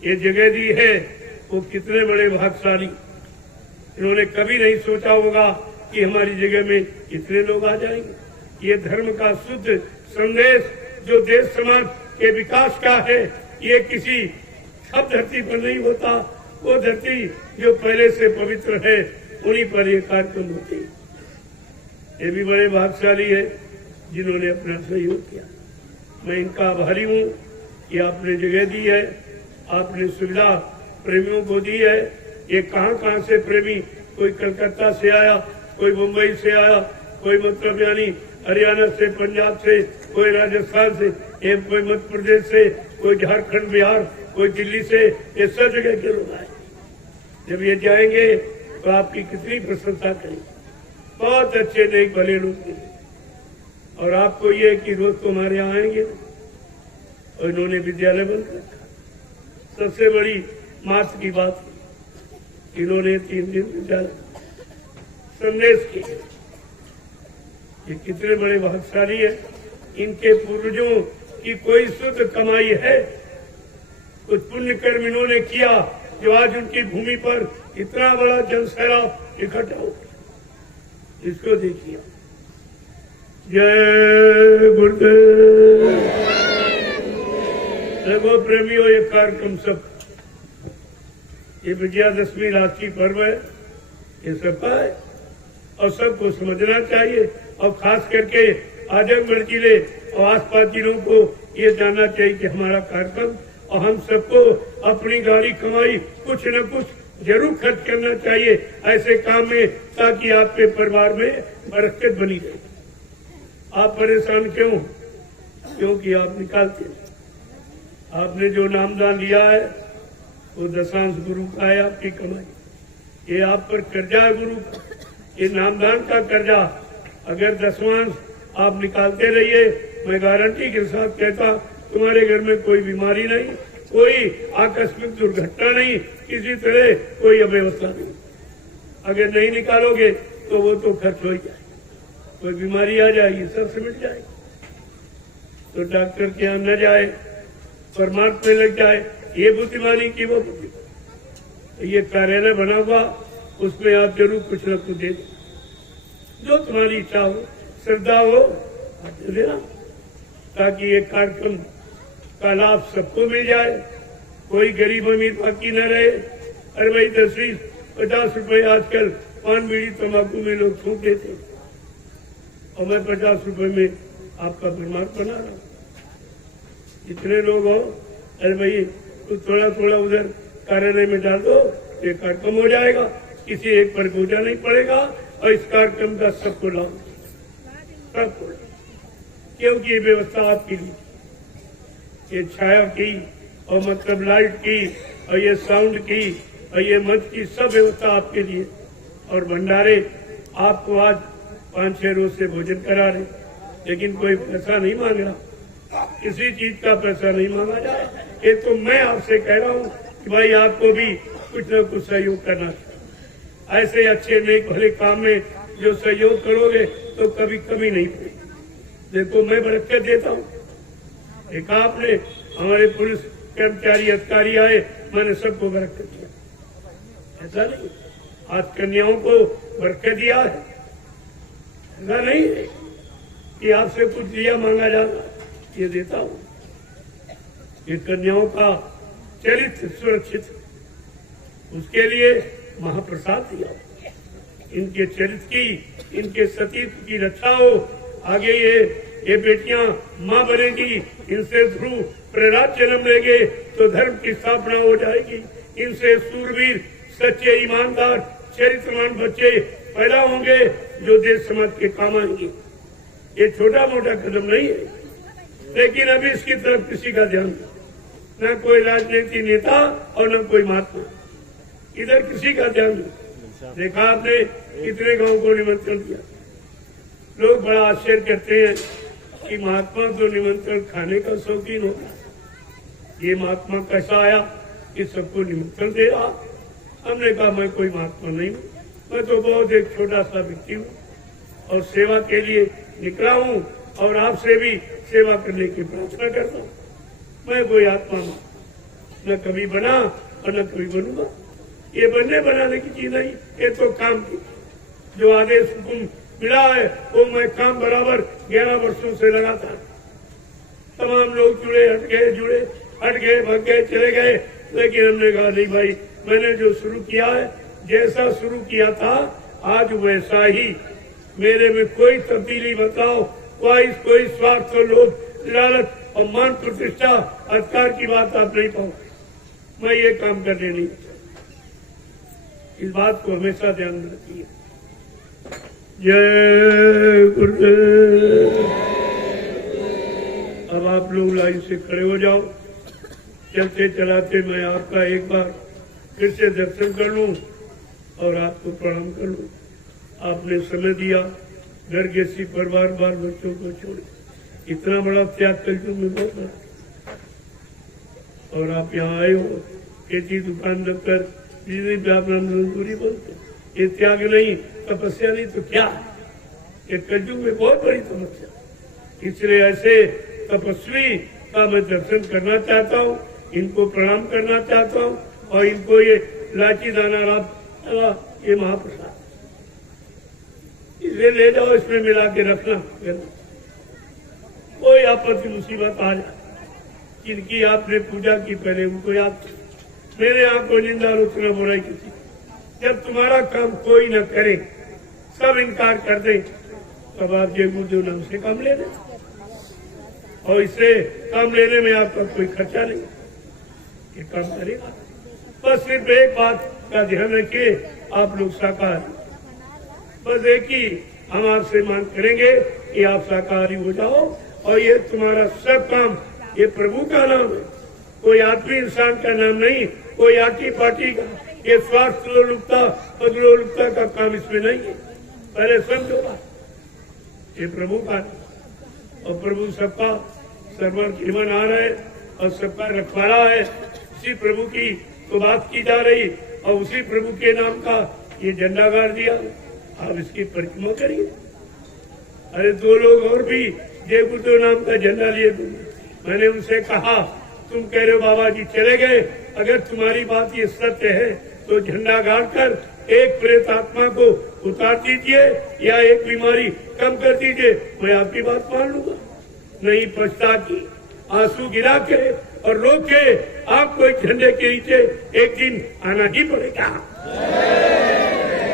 ये जगह दी है वो कितने बड़े भाग्यशाली। इन्होंने कभी नहीं सोचा होगा कि हमारी जगह में इतने लोग आ जाएंगे। ये धर्म का शुद्ध संदेश जो देश समाज के विकास का है, ये किसी सब धरती पर नहीं होता। वो धरती जो पहले से पवित्र है, उन्हीं पर ये कार्यक्रम होते हैं। ये भी बड़े भाग्यशाली है जिन्होंने अपना सहयोग किया। मैं इनका आभारी हूँ कि आपने जगह दी है, आपने सुविधा प्रेमियों को दी है। ये कहाँ से प्रेमी, कोई कलकत्ता से आया, कोई मुंबई से आया, कोई मतलब यानी हरियाणा से, पंजाब से, कोई राजस्थान से, कोई मध्य प्रदेश से, कोई झारखंड, बिहार, कोई दिल्ली से, ये सब जगह के लोग आए। जब ये जाएंगे तो आपकी कितनी प्रशंसा करेंगे। बहुत अच्छे नेक भले लोग मिले। और आपको ये कि रोज तो हमारे यहाँ आएंगे और इन्होंने विद्यालय बंद कर रखा। सबसे बड़ी मात की बात, इन्होंने 3 दिन विद्यालय संदेश किया। ये कितने बड़े भाग्यशाली है। इनके पूर्वजों की कोई शुद्ध कमाई है, कुछ पुण्य कर्म इन्होंने किया जो आज उनकी भूमि पर इतना बड़ा जनसैलाब इकट्ठा हो गया। इसको देखिए। जय गुरुदेव। देखो प्रेमियों, ये कार्यक्रम सब, ये विजयादशमी राष्ट्रीय पर्व है, ये सबका है और सबको समझना चाहिए। और खास करके आजमगढ़ जिले और आसपास जिलों को ये जानना चाहिए कि हमारा कार्यक्रम, और हम सबको अपनी गाड़ी कमाई कुछ न कुछ जरूर खर्च करना चाहिए ऐसे काम में, ताकि आपके परिवार में बरकत बनी रहे। आप परेशान क्यों? क्योंकि आप निकालते हैं। आपने जो नामदान लिया है वो दशांश गुरु का है, आपकी कमाई। ये आप पर कर्जा है गुरु का, ये नामदान का कर्जा। अगर दशमांश आप निकालते रहिए, मैं गारंटी के साथ कहता, तुम्हारे घर में कोई बीमारी नहीं, कोई आकस्मिक दुर्घटना नहीं, किसी तरह कोई अव्यवस्था नहीं। अगर नहीं निकालोगे तो वो तो खर्च हो जाए, कोई बीमारी आ जाएगी, सब सिमट जाएगी। तो डॉक्टर के यहाँ न जाए, परमार्थ में लग जाए, ये बुद्धिमानी की वो बुद्धिमानी। ये कार्यालय बना हुआ, उसमें आप जरूर कुछ न कुछ दे दें, जो तुम्हारी इच्छा हो, श्रद्धा हो, आप दे देना, ताकि ये कार्यक्रम का लाभ सबको मिल जाए, कोई गरीब अमीर बाकी न रहे। अरे भाई 10-20-50 रुपए आजकल पान बीड़ी तंबाकू में लोग फूंक देते, और मैं 50 रुपए में आपका परमार्थ बना रहा हूँ। जितने लोग हो, अरे भाई तो थोड़ा थोड़ा उधर कार्यालय में डाल दो, ये कार्यक्रम हो जाएगा, किसी एक पर बोझा नहीं पड़ेगा, और इस कार्यक्रम का सबको लाभ, सबको, क्योंकि ये व्यवस्था आपके लिए, ये छाया की और मतलब लाइट की और ये साउंड की और ये मंच की सब व्यवस्था आपके लिए। और भंडारे आपको आज 5-6 रोज से भोजन करा रहे, लेकिन कोई पैसा नहीं मांग रहा, किसी चीज का पैसा नहीं मांगा जा रहा। ये तो मैं आपसे कह रहा हूँ कि भाई आपको भी कुछ न कुछ सहयोग करना चाहिए। ऐसे अच्छे नेक भले काम में जो सहयोग करोगे तो कभी कमी नहीं पड़ेगी। देखो मैं बरकत देता हूँ, एक आपने हमारे पुलिस कर्मचारी अधिकारी आए, मैंने सबको बरकत दिया, ऐसा नहीं। आज कन्याओं को बरकत दिया है, ऐसा नहीं है कि आपसे कुछ दिया मांगा जाना, ये देता हूँ। ये कन्याओं का चरित्र सुरक्षित, उसके लिए महाप्रसाद दिया, इनके चरित्र की, इनके सतीत्व की रक्षा हो। आगे ये बेटियां माँ बनेगी, इनसे ध्रुव प्रहलाद जन्म लेंगे तो धर्म की स्थापना हो जाएगी। इनसे सूरवीर, सच्चे, ईमानदार, चरित्रवान बच्चे पैदा होंगे जो देश समाज के काम आएंगे। ये छोटा मोटा कदम नहीं है, लेकिन अभी इसकी तरफ किसी का ध्यान नहीं, न कोई राजनीति नेता और न कोई महात्मा, इधर किसी का ध्यान नहीं। देखा आपने कितने गांव को निमंत्रण दिया। लोग बड़ा आश्चर्य करते हैं कि महात्मा तो निमंत्रण खाने का शौकीन होता है, ये महात्मा कैसा आया कि सबको निमंत्रण दे रहा। हमने कहा मैं कोई महात्मा नहीं हूँ, मैं तो बहुत एक छोटा सा व्यक्ति हूँ और सेवा के लिए निकला हूँ, और आपसे भी सेवा करने की प्रार्थना करता हूँ। मैं कोई आत्मा न कभी बना और न कभी बनूंगा। ये बनने बनाने की चीज नहीं, ये तो काम की जो आदेश हुकुम मिला है वो मैं काम बराबर 11 वर्षों से लगातार। तमाम लोग जुड़े, हट गए, भाग गए, चले गए, लेकिन हमने कहा नहीं भाई, मैंने जो शुरू किया है, जैसा शुरू किया था आज वैसा ही, मेरे में कोई तब्दीली बताओ, कोई स्वार्थ, लोभ, लालच और मान प्रतिष्ठा, अधिकार की बात आप नहीं पाओ। मैं ये काम करने नहीं, इस बात को हमेशा ध्यान में रखिए। जय गुरुदेव। अब आप लोग लाइन से खड़े हो जाओ, चलते चलाते मैं आपका एक बार फिर से दर्शन कर लूं और आपको प्रणाम कर लूं। आपने समय दिया, घर गृहस्थी परिवार बाल बच्चों को छोड़ इतना बड़ा त्याग कलयुग में बहुत बड़ा। और आप यहाँ आए हो, खेती दुकान दफ्तर बिजली व्यापार मजदूरी बोलते, ये त्याग नहीं, तपस्या नहीं तो क्या? ये कलयुग में बहुत बड़ी समस्या। इसलिए ऐसे तपस्वी का मैं दर्शन करना चाहता हूँ, इनको प्रणाम करना चाहता हूँ और इनको ये लाची दाना रात ये महाप्रसाद इसे ले जाओ, इसमें मिला के रखना। कोई आपत्ति मुसीबत आ जाए, जिनकी आपने पूजा की पहले उनको याद, मेरे यहाँ कोई निंदा आलोचना बुराई किसी, जब तुम्हारा काम कोई न करे, सब इनकार कर दे, तब आप जय गुरुदेव नाम से काम ले लें और इससे काम लेने में आपका कोई खर्चा नहीं, ये काम करेगा। बस सिर्फ एक बात का ध्यान रखिए, आप लोग शाकाहारी, बस एक ही हम आपसे मांग करेंगे कि आप शाकाहारी हो जाओ और ये तुम्हारा सब काम ये प्रभु का नाम है, कोई आदमी इंसान का नाम नहीं, कोई आटी पार्टी का, ये स्वार्थ लोलुपता पदलोलुपता का काम इसमें नहीं है। पहले समझो बात, ये प्रभु का नाम और प्रभु सबका सर्वर जीवन आ रहा है और सबका रखवाला है। उसी प्रभु की तो बात की जा रही और उसी प्रभु के नाम का ये झंडा गाड़ दिया, आप इसकी परिक्रमा करिए। अरे दो लोग और भी जय गुरुदेव नाम का झंडा लिए थे, मैंने उनसे कहा तुम कह रहे हो बाबा जी चले गए, अगर तुम्हारी बात ये सत्य है तो झंडा गाड़ कर एक प्रेत आत्मा को उतार दीजिए या एक बीमारी कम कर दीजिए, मैं आपकी बात मान लूंगा। नहीं पछता की आंसू गिरा के और रो के आपको एक झंडे के नीचे एक दिन आना ही पड़ेगा।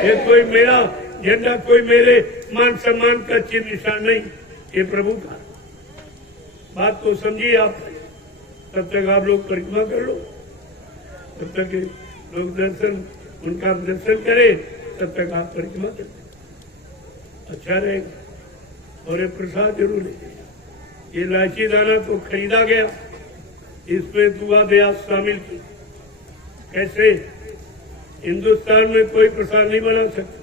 ये कोई मेरा झंडा, कोई मेरे मान सम्मान का चिन्ह निशान नहीं, ये प्रभु का। बात को समझिए आप, तब तक आप लोग परिक्रमा कर लो, तब तक लोग दर्शन उनका दर्शन करें, तब तक आप परिक्रमा करें, अच्छा रहेगा। और ये प्रसाद जरूर ले, ये इलायची दाना तो खरीदा गया, इसमें दुआ दया शामिल की। कैसे हिंदुस्तान में कोई प्रसाद नहीं बना सकता,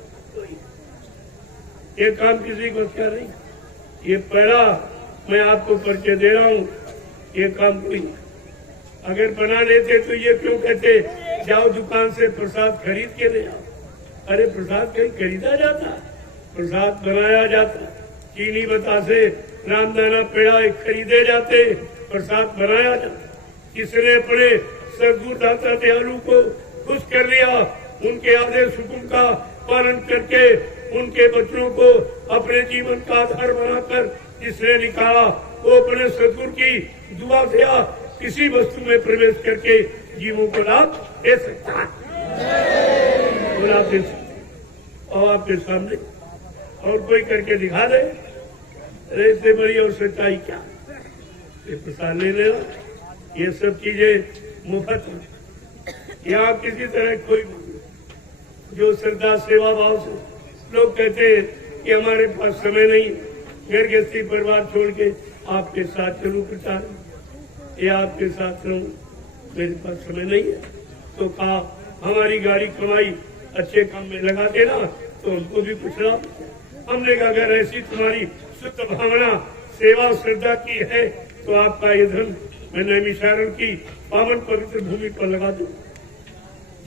ये काम किसी को अच्छा नहीं। ये पहला मैं आपको परिचय दे रहा हूँ, ये काम कोई अगर बना लेते तो ये क्यों कहते जाओ दुकान से प्रसाद खरीद के ले आओ। अरे प्रसाद कहीं खरीदा जाता, प्रसाद बनाया जाता, चीनी बतासे रामदाना पेड़ा खरीदे जाते, प्रसाद बनाया जाता। किसने अपने सद्गुरु दाता दयालु को खुश कर लिया, उनके आदेश हुक्म का पालन करके उनके बच्चों को अपने जीवन का आधार बनाकर जिसने निकाला, वो अपने सद्गुरु की दुआ दिया किसी वस्तु में प्रवेश करके जीवों को लाभ दे सकता है और आप दे सकते और आपके सामने और कोई करके दिखा दे। अरे इससे बड़ी और सच्चाई क्या, ये प्रसाद ले लेना, ये सब चीजें मुफ्त हैं। यहाँ किसी तरह कोई जो श्रद्धा सेवा भाव से लोग कहते हैं कि हमारे पास समय नहीं, घर गृहस्थी परिवार छोड़ के आपके साथ चलूं प्रचार या आपके साथ रहूं, मेरे पास समय नहीं है, तो कहा हमारी गाड़ी कमाई अच्छे काम में लगा देना तो उनको भी कुछ लाभ। हमने कहा अगर ऐसी तुम्हारी शुद्ध भावना सेवा श्रद्धा की है तो आपका ये धन मैं नैमिषारण्य की पावन पवित्र भूमि पर लगा दूं,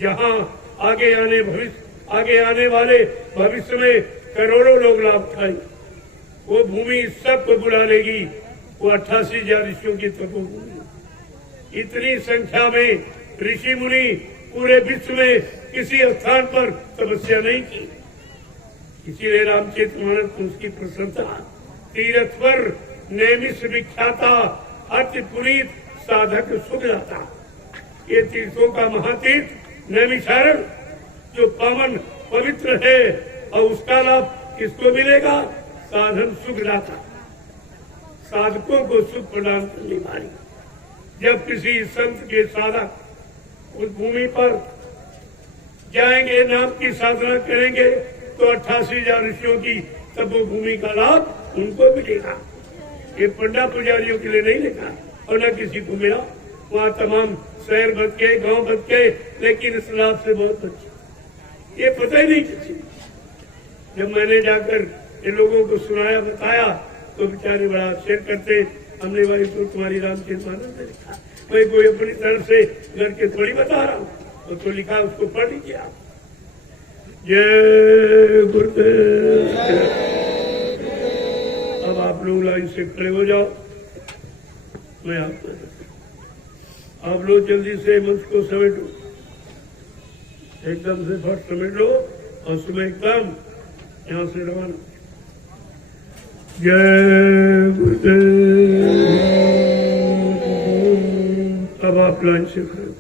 जहाँ आगे आने वाले भविष्य में करोड़ों लोग लाभ उठाए। वो भूमि सबको बुला लेगी, वो 88,000 ऋषियों की तपोभूमि। इतनी संख्या में ऋषि मुनि पूरे विश्व में किसी स्थान पर तपस्या नहीं की, इसीलिए रामचरितमानस में उसकी प्रशंसा तीर्थवर नैमिष विख्याता अति पुनीत साधक सुख जाता। ये तीर्थों का महातीर्थ नैमिषारण्य जो पावन पवित्र है और उसका लाभ किसको मिलेगा? साधन सुख दाता, साधकों को सुख प्रदान करने वाली। जब किसी संत के साधक उस भूमि पर जाएंगे, नाम की साधना करेंगे तो 88,000 ऋषियों की तब वो भूमि का लाभ उनको मिलेगा। ये पंडा पुजारियों के लिए नहीं लिखा और न किसी को मिला। वहाँ तमाम शहर बच गए, गांव बच गए, लेकिन इस लाभ से बहुत बचे, ये पता ही नहीं किसी। जब मैंने जाकर इन लोगों को सुनाया बताया तो बेचारे बड़ा शेयर करते, हमने भाई तो तुम्हारी रामचरित मानस में लिखा, मैं कोई अपनी तरफ से घर के थोड़ी बता रहा हूँ, तो लिखा उसको पढ़ लीजिए आप। जय गुरुदेव। अब आप लोग लाइन से खड़े हो जाओ, मैं आप लोग जल्दी से मंच को समेटो, एकदम से फट समेट लो और सुबह एकदम यहाँ से रवाना। जय गुरुदेव। अब आप लाइन से खड़े हो।